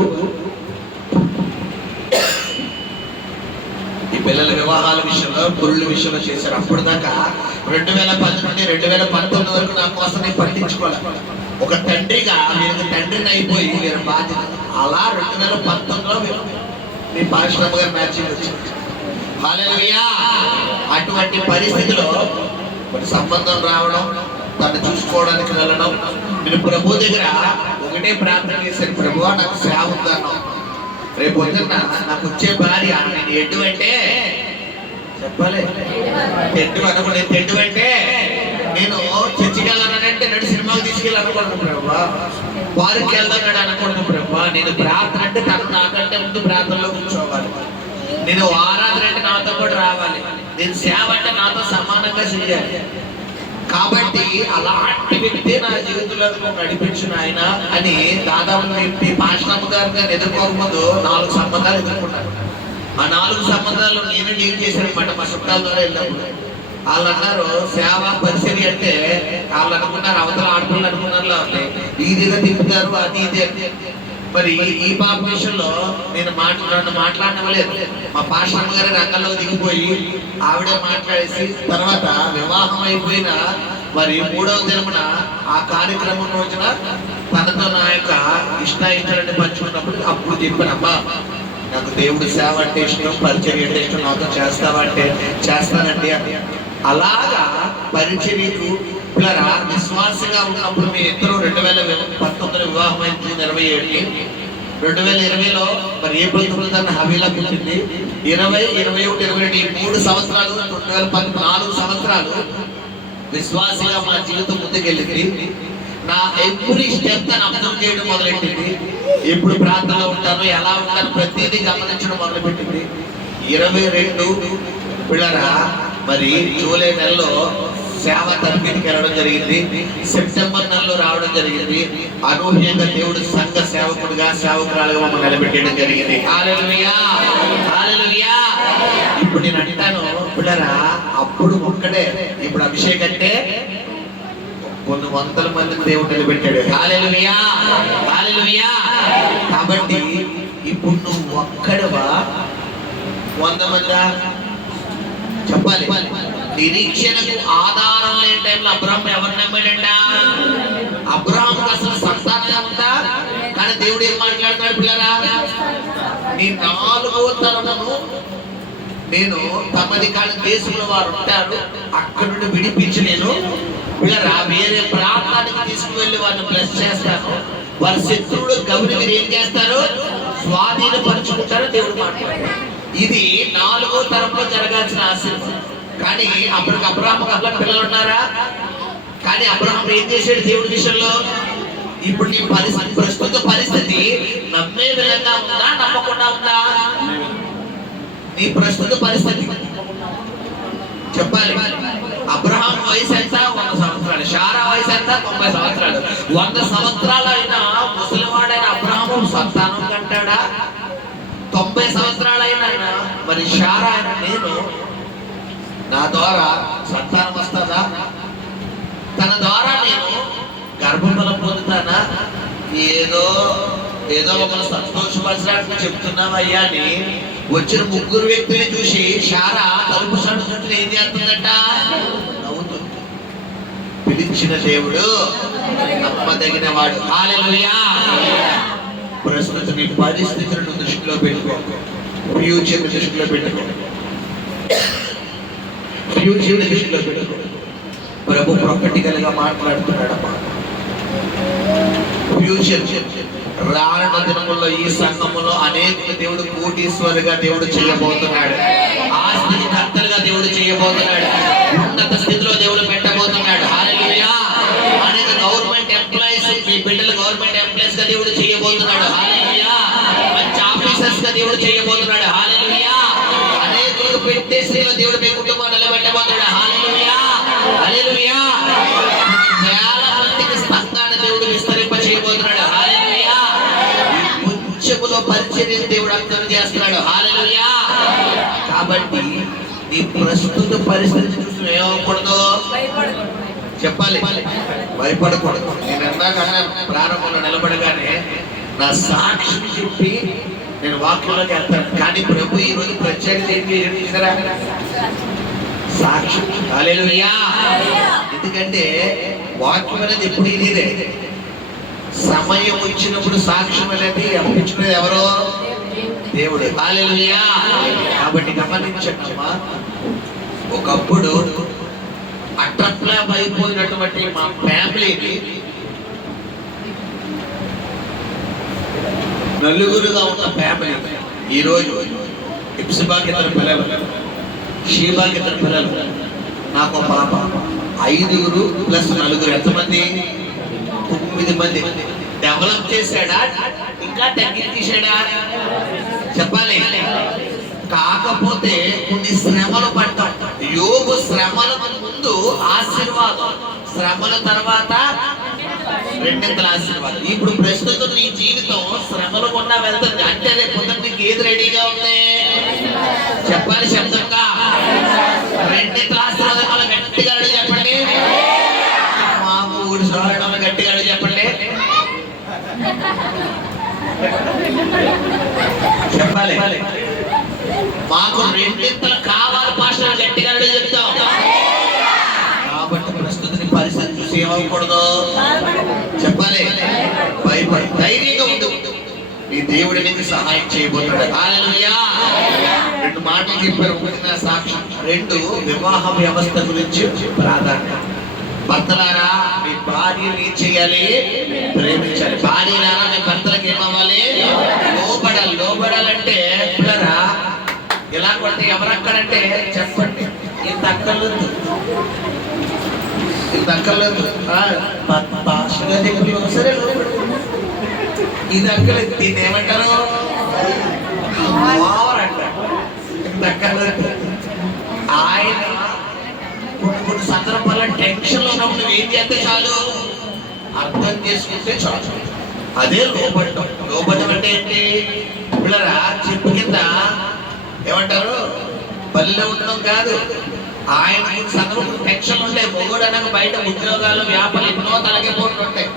ఈ పిల్లల వివాహాల విషయంలో పురుళ్ళ విషయంలో చేశారు. అప్పుడు దాకా 2010 నుండి 2019 వరకు నా కోసం నేను పట్టించుకోవాలి. ఒక తండ్రిగా నేను తండ్రిని అయిపోయి నేను బాధ్యత. అలా 2019లో మీ పారిశ్రామిక గారు మ్యాచింగ్ వచ్చింది. హల్లెలూయా. అటువంటి పరిస్థితిలో కొన్ని సంబంధం రావడం, తను చూసుకోవడానికి వెళ్ళడం, నేను ప్రభు దగ్గర ఒకటే ప్రార్థన చేశాను, ప్రభువా నాకు సేవ ఉందన్నాం. రేపు పొద్దున్న నాకు వచ్చే భార్య నేను ఎడ్డు అంటే చెప్పాలి, తెడ్డు అనుకోండి. తెడ్డు అంటే నేను చర్చికి వెళ్ళానంటే నడు సినిమాకి తీసుకెళ్ళాలనుకోండి ప్రభువా, వారికి వెళ్దాం అనకూడదు ప్రభువా. నేను ప్రార్థన అంటే తను నాకంటే ముందు ప్రార్థనలో కూర్చోవాలి, నేను ఆరాధన అంటే నాతో పాటు రావాలి, నేను సేవ అంటే నాతో సమానంగా చేయాలి. కాబట్టి అలాంటి వ్యక్తి నా జీవితంలో నడిపించిన ఆయన అని దాదాపు మీ పాశ్రమ గారిని ఎదుర్కోకముందు 4 సంబంధాలు ఎదుర్కొన్నాను. ఆ 4 సంబంధాలు నేను డీల్ చేశాను అనమాట. మా చుట్టాల ద్వారా వెళ్ళినప్పుడు వాళ్ళు అన్నారు సేవ పరిచర్య అంటే వాళ్ళు అనుకున్నారు అవతల ఆడపిల్లలు అనుకున్నారు ఈజీగా తిప్పుతారు అది ఇది. మరి ఈ పాప విషయంలో నేను మాట్లాడలేదు. మా పాశ్రమ గారి రంగంలో దిగిపోయి ఆవిడే మాట్లాడేసి తర్వాత వివాహం అయిపోయిన మరి 3వ దినమున ఆ కార్యక్రమం రోజున తనతో నా యొక్క ఇష్టాయిష్టాలన్నీ పంచుకున్నప్పుడు అప్పుడు చెప్పానమ్మా నాకు దేవుడి సేవ అంటే ఇష్టం, పరిచర్య అంటే ఇష్టం, నాతో చేస్తావంటే చేస్తానండి అని. అలాగా పరిచర్యకు పిల్లరా విశ్వాసంగా ఉన్నప్పుడు మీ ఇద్దరు 2019 వివాహం అయింది, 27 2020లో మరి ఏప్రిల్ 9 హవీలా పుట్టింది. 20, 21, 22 3 సంవత్సరాలు 2014 సంవత్సరాలు విశ్వాసంగా మా జీవితం ముందుకెళ్ళింది. నా ఎవ్రీ స్టెప్ తను అర్థం చేయడం మొదలెట్టింది. ఎప్పుడు ప్రార్థనలో ఉంటాను, ఎలా ఉంటాను, ప్రతిదీ గమనించడం మొదలుపెట్టింది. 22 పిల్లరా మరి జూలై నెలలో సేవ తరగతికి వెళ్ళడం జరిగింది. సెప్టెంబర్ నెలలో రావడం జరిగింది. అనూహ్యంగా దేవుడు సంఘ సేవకుడిగా సేవకురాలుగా మమ్మల్ని నిలబెట్టడం జరిగింది. హల్లెలూయా హల్లెలూయా. ఇప్పుడు నేను అంటాను పిల్లరా అప్పుడు ఒక్కడే, ఇప్పుడు అభిషేక్ అంటే కొన్ని వందల మందిని దేవుడు నిలబెట్టాడు. హల్లెలూయా హల్లెలూయా. కాబట్టి ఇప్పుడు నువ్వు ఒక్కడవా 100 మంది చెప్పాలి. నిరీక్షణకు ఆధారం లేని టైంలో అబ్రాహాం ఎవరు నమ్మాడంట? అబ్రాహాంకి అసలు సంతానం ఉందా? కానీ దేవుడు ఏం మాట్లాడుతున్నాడు పిల్లరా? నీ 4వ తరమును నేను తమది కాని దేశంలో వారు ఉంటారు అక్కడ నుండి విడిపించి నేను పిల్లరా వేరే ప్రాంతానికి తీసుకువెళ్ళి వారిని బ్లెస్ చేస్తాను. వారి శత్రువుడు గౌరి మీరు ఏం చేస్తారు? స్వాధీనపరుచుకుంటారు. దేవుడు మాట్లాడారు. ఇది 4వ తరంలో జరగాల్సిన ఆశీర్వాదం. కానీ అప్పటికి అబ్రాహాం పిల్లలు ఉన్నారా? కానీ అబ్రాహాం ఏం చేశాడు దేవుడి విషయంలో? ఇప్పుడు నీ పరిస్థితి, ప్రస్తుత పరిస్థితి నమ్మే విధంగా ఉందా, నమ్మకుండా ఉందా? నీ ప్రస్తుత పరిస్థితి చెప్పాలి. అబ్రహాం వయసు ఎంత? 100 సంవత్సరాలు. శారా వయసు ఎంత? 90 సంవత్సరాలు. 100 సంవత్సరాలు అయినా ముసలివాడైన అబ్రహాము సంతానం కంటాడా? 90 సంవత్సరాలు అయినా మరి శారా అయిన నేను, నా ద్వారా సంతానం వస్తుందా? తన ద్వారా నేను గర్భఫలం పొందుతానా? ఏదో మమ్మల్ని సంతోషపరచడానికి చెప్తున్నావయ్యా అని వచ్చిన 3 వ్యక్తుల్ని చూసి శారా తలుపు సడుచుంటే ఏం చేస్తుందట? నవ్వుతుంది. పిలిచిన దేవుడు నమ్మదగిన వాడు. హల్లెలూయా. ప్రస్తుత నీ పరిస్థితులను దృష్టిలో పెట్టుకో, ఫ్యూచర్ దృష్టిలో పెట్టుకో, ఫ్యూచర్ దృష్టిలో పెట్టుకో. ప్రభు ప్రొఫెటికల్ గా మాట్లాడుతున్నాడమ్మా. ఫ్యూచర్ రానున్న దినముల్లో ఈ సంఘములో అనేక దేవుడు కోటీశ్వరుగా దేవుడు చేయబోతున్నాడు. ఆస్తిని కర్తలుగా దేవుడు చేయబోతున్నాడు. ఉన్నత స్థితిలో దేవుడు పెట్టబోతున్నాడు. హల్లెలూయా. అనేక గవర్నమెంట్ ఎంప్లాయీస్, మీ బిడ్డలు గవర్నమెంట్ ఎంప్లాయీస్ గా దేవుడు చేయబోతున్నాడు. హల్లెలూయా. మంచి ఆఫీసర్స్ గా దేవుడు చేయబోతున్నాడు. హల్లెలూయా. అనేకులకు పెట్టేసేలో దేవుడు మీ కుటుంబాన్ని నిలబెట్టబోతున్నాడు. హల్లెలూయా. హల్లెలూయా. వేల మందికి సంఘాన్ని దేవుడు విస్తరింప చేయబోతున్నాడు. హల్లెలూయా. కొంచెములో పరిచర్యను దేవుడు అంతం చేస్తున్నాడు. హల్లెలూయా. కాబట్టి నీ ప్రస్తుత పరిస్థితి చూసి ఏమవకూడదు, చెప్పాలి, భయపడకూడదు. నేను ఎందాక ప్రారంభంలో నిలబడగానే నా సాక్షిని చెప్పి నేను వాక్యంలోకి వెళ్తాను. కానీ ప్రభు ఈ రోజు ప్రత్యేకత ఏంటి చూసారా? సాక్షి. హల్లెలూయా. ఎందుకంటే వాక్యం అనేది ఎప్పుడు ఇదే. సమయం వచ్చినప్పుడు సాక్ష్యం అనేది అప్పించుకునేది ఎవరో? దేవుడు. హల్లెలూయా. కాబట్టి గమనించమ్మా, ఒకప్పుడు అట్రఫ్లాప్ అయిపోయినటువంటి మా ఫ్యామిలీని నలుగురుగా ఉన్న ఫ్యామిలీ ఈరోజు ఇప్సిబాకి 2 పిల్లలు, షీబాకి 2 పిల్లలు, నాకు పాప, 5 ప్లస్ 4 ఎంతమంది? 9 మంది. డెవలప్ చేశాడా ఇంకా తగ్గించేశాడా? చెప్పాలి. కాకపోతే కొన్ని శ్రమలు పడ్డాం. యోబు శ్రమలకు ముందు ఆశీర్వాదం, శ్రమల తర్వాత 2 ఆశీర్వాదం. ఇప్పుడు ప్రస్తుతం నీ జీవితం శ్రమలు కొన్నా వెళ్తుంది. అంటే రేపు పొద్దున్న నీకు ఏది రెడీగా ఉంది? చెప్పాలి శబ్దంగా. 2 ఆశీర్వాదం వల్ల గట్టిగా అడిగి చెప్పండి. మాకు 3 సార్లు గట్టిగా అడిగి చెప్పండి. చెప్పాలి. మాకు 2 కావాలి పాస్టర్, గట్టిగా అడిగి చెప్తాం. కాబట్టి ప్రస్తుత పరిస్థితి చూసి ఏమవకూడదు, చెప్పాలి, భయపడి ధైర్యంగా ఉండు. నీ దేవుడి నీకు సహాయం చేయబోతున్నాడు. హల్లెలూయా. 2 మాటలు చెప్పారు. ఒకటి సాక్ష్యం, 2 వివాహ వ్యవస్థ గురించి ప్రాధాన్యత. భర్తలారా మీ భార్యని ఏం చేయాలి? ప్రేమించాలి. భార్యలారా మీ భర్తలకు ఏమవ్వాలి? లోబడాలి. లోబడాలంటే పిల్లరా ఎలా కొడితే ఎవరక్కడంటే చెప్పండి. ఈ తక్కలేదు, ఈ తక్కలేదు. సరే ఇది అక్కలేదు. దీన్ని ఏమంటారు? ఓవర్ అంటారు. దక్కలేదు. ఆయన కొన్ని సందర్భాల్లో టెన్షన్ లో ఉన్నప్పుడు ఏం చేస్తే చాలు, అర్థం చేసుకుంటే చాలు. అదే లోబడటం. లోబడటం అంటే ఏంటి? పిల్లరా చెప్పు కింద ఏమంటారు? బలిలో ఉండడం కాదు. ఆయన సందర్భం టెన్షన్ ఉంటాయి. మొగుడు అనగా బయట ఉద్యోగాలు, వ్యాపారాలు ఎన్నో తలకే పోట్లు ఉంటాయి.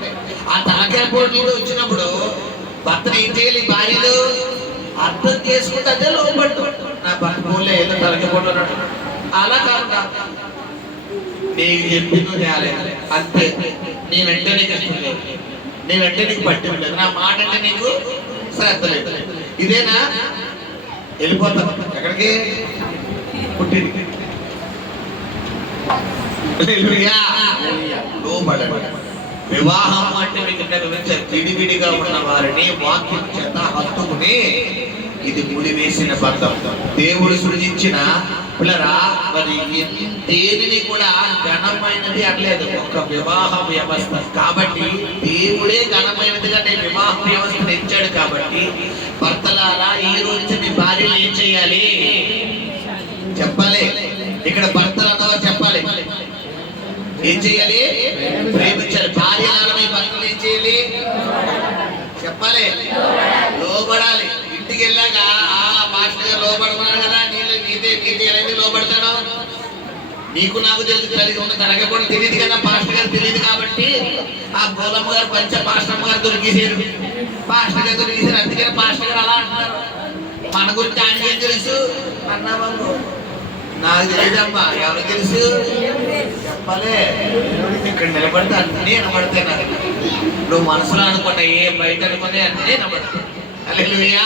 ఆ తలకే పోట్లు వచ్చినప్పుడు భర్తను ఏం చేయాలి? భార్యలు అర్థం చేసుకుంటే అదే లోబడటం. నా భర్త పోలే ఏదో తలకే పోట్లు అలా కాకుండా నీకు చెప్పింది చేయాలి అంతే. నేనంటే నీకు ఇష్టం లేదు, నేనంటే నీకు పట్టింపు లేదు, నా మాట అంటే నీకు శ్రద్ధ లేదు. ఇదేనా? వెళ్ళిపోతాం. ఎక్కడికి? పుట్టింది. వివాహం అంటే మీకు విడివిడిగా ఉన్న వారిని వాక్యం చేత హత్తుకుని ఇది ముడి వేసిన బంధం. దేవుడు సృజించిన పిల్లరా మరి దేనిని కూడా ఘనమైనది అనలేదు, ఒక వివాహ వ్యవస్థ. కాబట్టి దేవుడే ఘనమైనదిగా నేను వివాహ వ్యవస్థను ఇచ్చాడు. కాబట్టి భర్తలారా ఈ రోజు మీ భార్యలు ఏం చేయాలి చెప్పాలి. ఇక్కడ భర్తలు అన్నవారు చెప్పాలి ఏం చేయాలి, ప్రేమించాలి. భార్యలారా మీ భర్తలు ఏం చేయాలి చెప్పాలి, లోబడాలి. ఇంటికి వెళ్ళాక మాస్టర్ గారు లోబడమన్నాడు కదా, నీతి అనేది లోబడతాను. నీకు నాకు తెలుసు, కలిగి ఉన్న తనకి కూడా తెలియదు కదా, పాస్టర్ గారు తెలియదు. కాబట్టి ఆ గోలమ్మ గారు పంచ పాస్టమ్మ గారు దొరికేసారు, పాస్టర్ గారు దొరికేసారు. అందుకని పాస్టర్ గారు అలా అంటున్నారు. మన గురించి ఆయనకేం తెలుసు అన్నాము, నాకు తెలియదమ్మా, ఎవరికి తెలుసు చెప్పాలి. ఇక్కడ నిలబడితే అన్నీ వినబడతాయి నాకు. నువ్వు మనసులో అనుకున్నా ఏ బయట అనుకునే అన్నీ వినబడతాయి. హల్లెలూయా.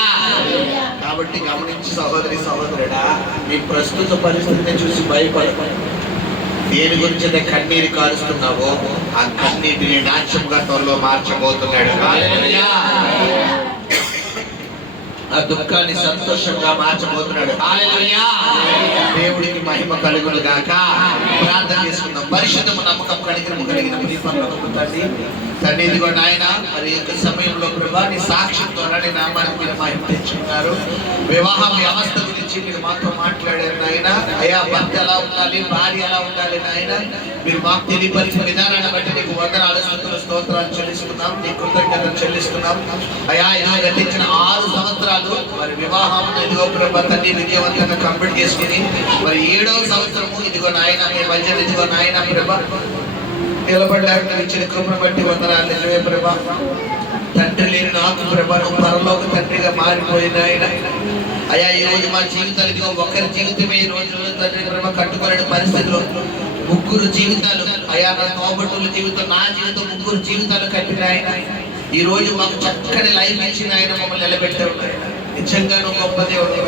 కాబట్టి గమనించి సహోదరి సహోదరుడా, మీ ప్రస్తుత పరిస్థితిని చూసి భయపడకండి. దేని గురించి అయితే కన్నీరు కారుస్తున్నావో ఆ కన్నీటిని నాట్యముగా త్వరలో మార్చబోతున్నాడు. హల్లెలూయా. ఆ దుఃఖాన్ని సంతోషంగా మార్చబోతున్నాడు. హల్లెలూయా. దేవుడికి మహిమ కలుగును గాక. ప్రార్థన చేసుకుందాం. పరిశుద్ధము నమ్మకం కలిగిన ప్రియపరలోకపు తండ్రి, తండ్రి ఇదిగో నాయన మరి యొక్క సమయంలో ప్రభా నీ సాక్ష్యం ద్వారా నీ నామానికి మీరు మహిమ తెచ్చుకున్నారు. వివాహ వ్యవస్థ గురించి మీరు మాతో మాట్లాడారు నాయన. అయా భర్త ఎలా ఉండాలి, భార్య ఎలా ఉండాలి నాయన, మీరు మాకు తెలియపరిచిన విధానాన్ని బట్టి నీకు వందనాలు స్తుతులు స్తోత్రాలు చెల్లిస్తున్నాం, నీ కృతజ్ఞతలు చెల్లిస్తున్నాం. అయా ఇదిగో గతించిన 6 సంవత్సరాలు మరి వివాహం ఇదిగో ప్రభా తండ్రి విజయవంతంగా కంప్లీట్ చేసుకుని మరి 7వ సంవత్సరము ఇదిగో నాయన మీ మధ్య ఇదిగో నాయన ప్రభా నిలబడ్డానికి ఇచ్చిన కృపను బట్టి వందనాలు. నిజమే ప్రభా, తండ్రి లేని నాకు ప్రభా నువ్వు పరలోక తండ్రిగా మారిపోయిన ఆయన. అయా ఈ రోజు మా జీవితాలు ఇదిగో ఒకరి జీవితమే ఈ రోజుల్లో తండ్రి ప్రభా కట్టుకోలేని పరిస్థితుల్లో 3 జీవితాలు అయా నా తోబట్టుల జీవితం, నా జీవితం 3 జీవితాలు కట్టిన ఆయన. ఈ రోజు మాకు చక్కని లైఫ్ ఇచ్చిన ఆయన, మమ్మల్ని నిలబెట్టారు. నిజంగా నువ్వు గొప్ప దేవుడు.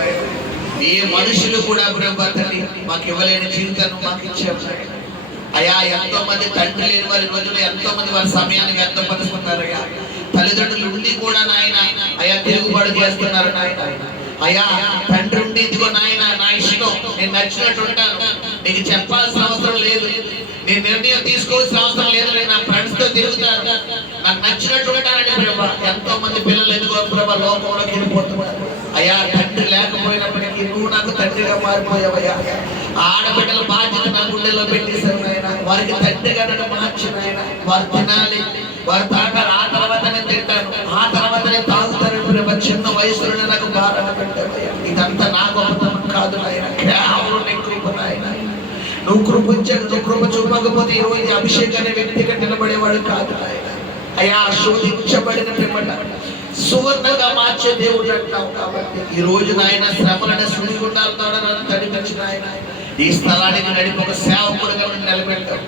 ఏ మనుషులు కూడా ప్రభా తండ్రి మాకు ఇవ్వలేని జీవితాన్ని మాకు ఇచ్చారు. అయా ఎంతో మంది తండ్రి లేని వారి రోజుల్లో ఎంతో మంది వారి సమయాన్ని వ్యర్థపరుస్తున్నారు. అయ్యా తల్లిదండ్రులు ఉండి కూడా నాయన అయా తిరుగుబాటు చేస్తున్నారు నాయన. అయా తండ్రి ఉండి ఇదిగో నాయన నా ఇష్టం, నేను నచ్చినట్టు ఉంటాను, నీకు చెప్పాల్సిన అవసరం లేదు, నేను నిర్ణయం తీసుకోవాల్సిన అవసరం లేదు, నేను నా ఫ్రెండ్స్ తో తిరుగుతాను, నాకు నచ్చినట్టు ఉంటానని ప్రభా ఎంతో మంది పిల్లలు ఎదుగో ప్రభా లోకంలోకి వెళ్ళిపోతున్నారు. అయా తండ్రి లేకపోయినప్పటికీ నువ్వు నాకు తండ్రిగా మారిపోయావయ్యా. ఆడబిడ్డల బాధ్యత నా గుండెలో పెట్టేశారు ఆయన. వారికి తండ్రిగా నన్ను మార్చిన ఆయన. వారు తినాలి, వారు తాగాలి, ఆ తర్వాతనే తింటాను, ఆ తర్వాతనే తాగుతారు. ప్రభా చిన్న వయసులోనే నాకు భారణ పెట్టావయ్యా. ఇదంతా నా గొప్పతనం కాదు నాయన, కేవలం నీ కృప నాయన. నువ్వు కృప చూపకపోతే ఈ రోజు అభిషేక్ అనే వ్యక్తిగా నిలబడేవాడు కాదు నాయన. అయా శోధించబడిన పిమ్మట సువర్ణగా మార్చే దేవుడు అంటావు. కాబట్టి ఈ రోజు నాయన శ్రమలను సుడిగుండాల ద్వారా నన్ను తడిపించిన ఆయన. ఈ స్థలానికి నడిపి ఒక సేవకుడుగా నిలబెట్టావు.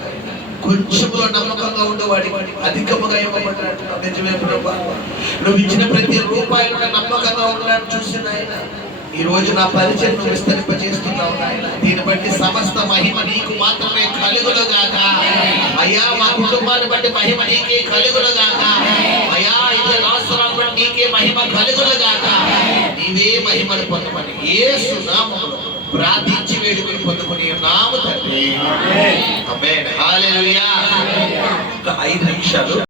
కొంచెంలో నమ్మకంగా ఉండేవాడికి అధికముగా ఇవ్వబడ్డాడు. నిజమే ప్రభా, నువ్వు ఇచ్చిన ప్రతి రూపాయలు నమ్మకంగా ఉండడానికి చూసిన ఆయన. ఈ రోజు నా పరిచయం నువ్వు విస్తరింపజేస్తున్నావు నాయన. దీన్ని బట్టి సమస్త మహిమ నీకు మాత్రమే కలుగునుగాక. అయ్యా మా కుటుంబాన్ని బట్టి మహిమ నీకే కలుగునుగాక. అయ్యా ఇది రాష్ట్రాన్ని బట్టి నీకే మహిమ కలుగునుగాక. నీవే మహిమను పొందమని యేసు నామములో ప్రార్థించి వేడుకొని పొందుకుని నామ తండ్రి. ఆమేన్. హల్లెలూయా. 5 నిమిషాలు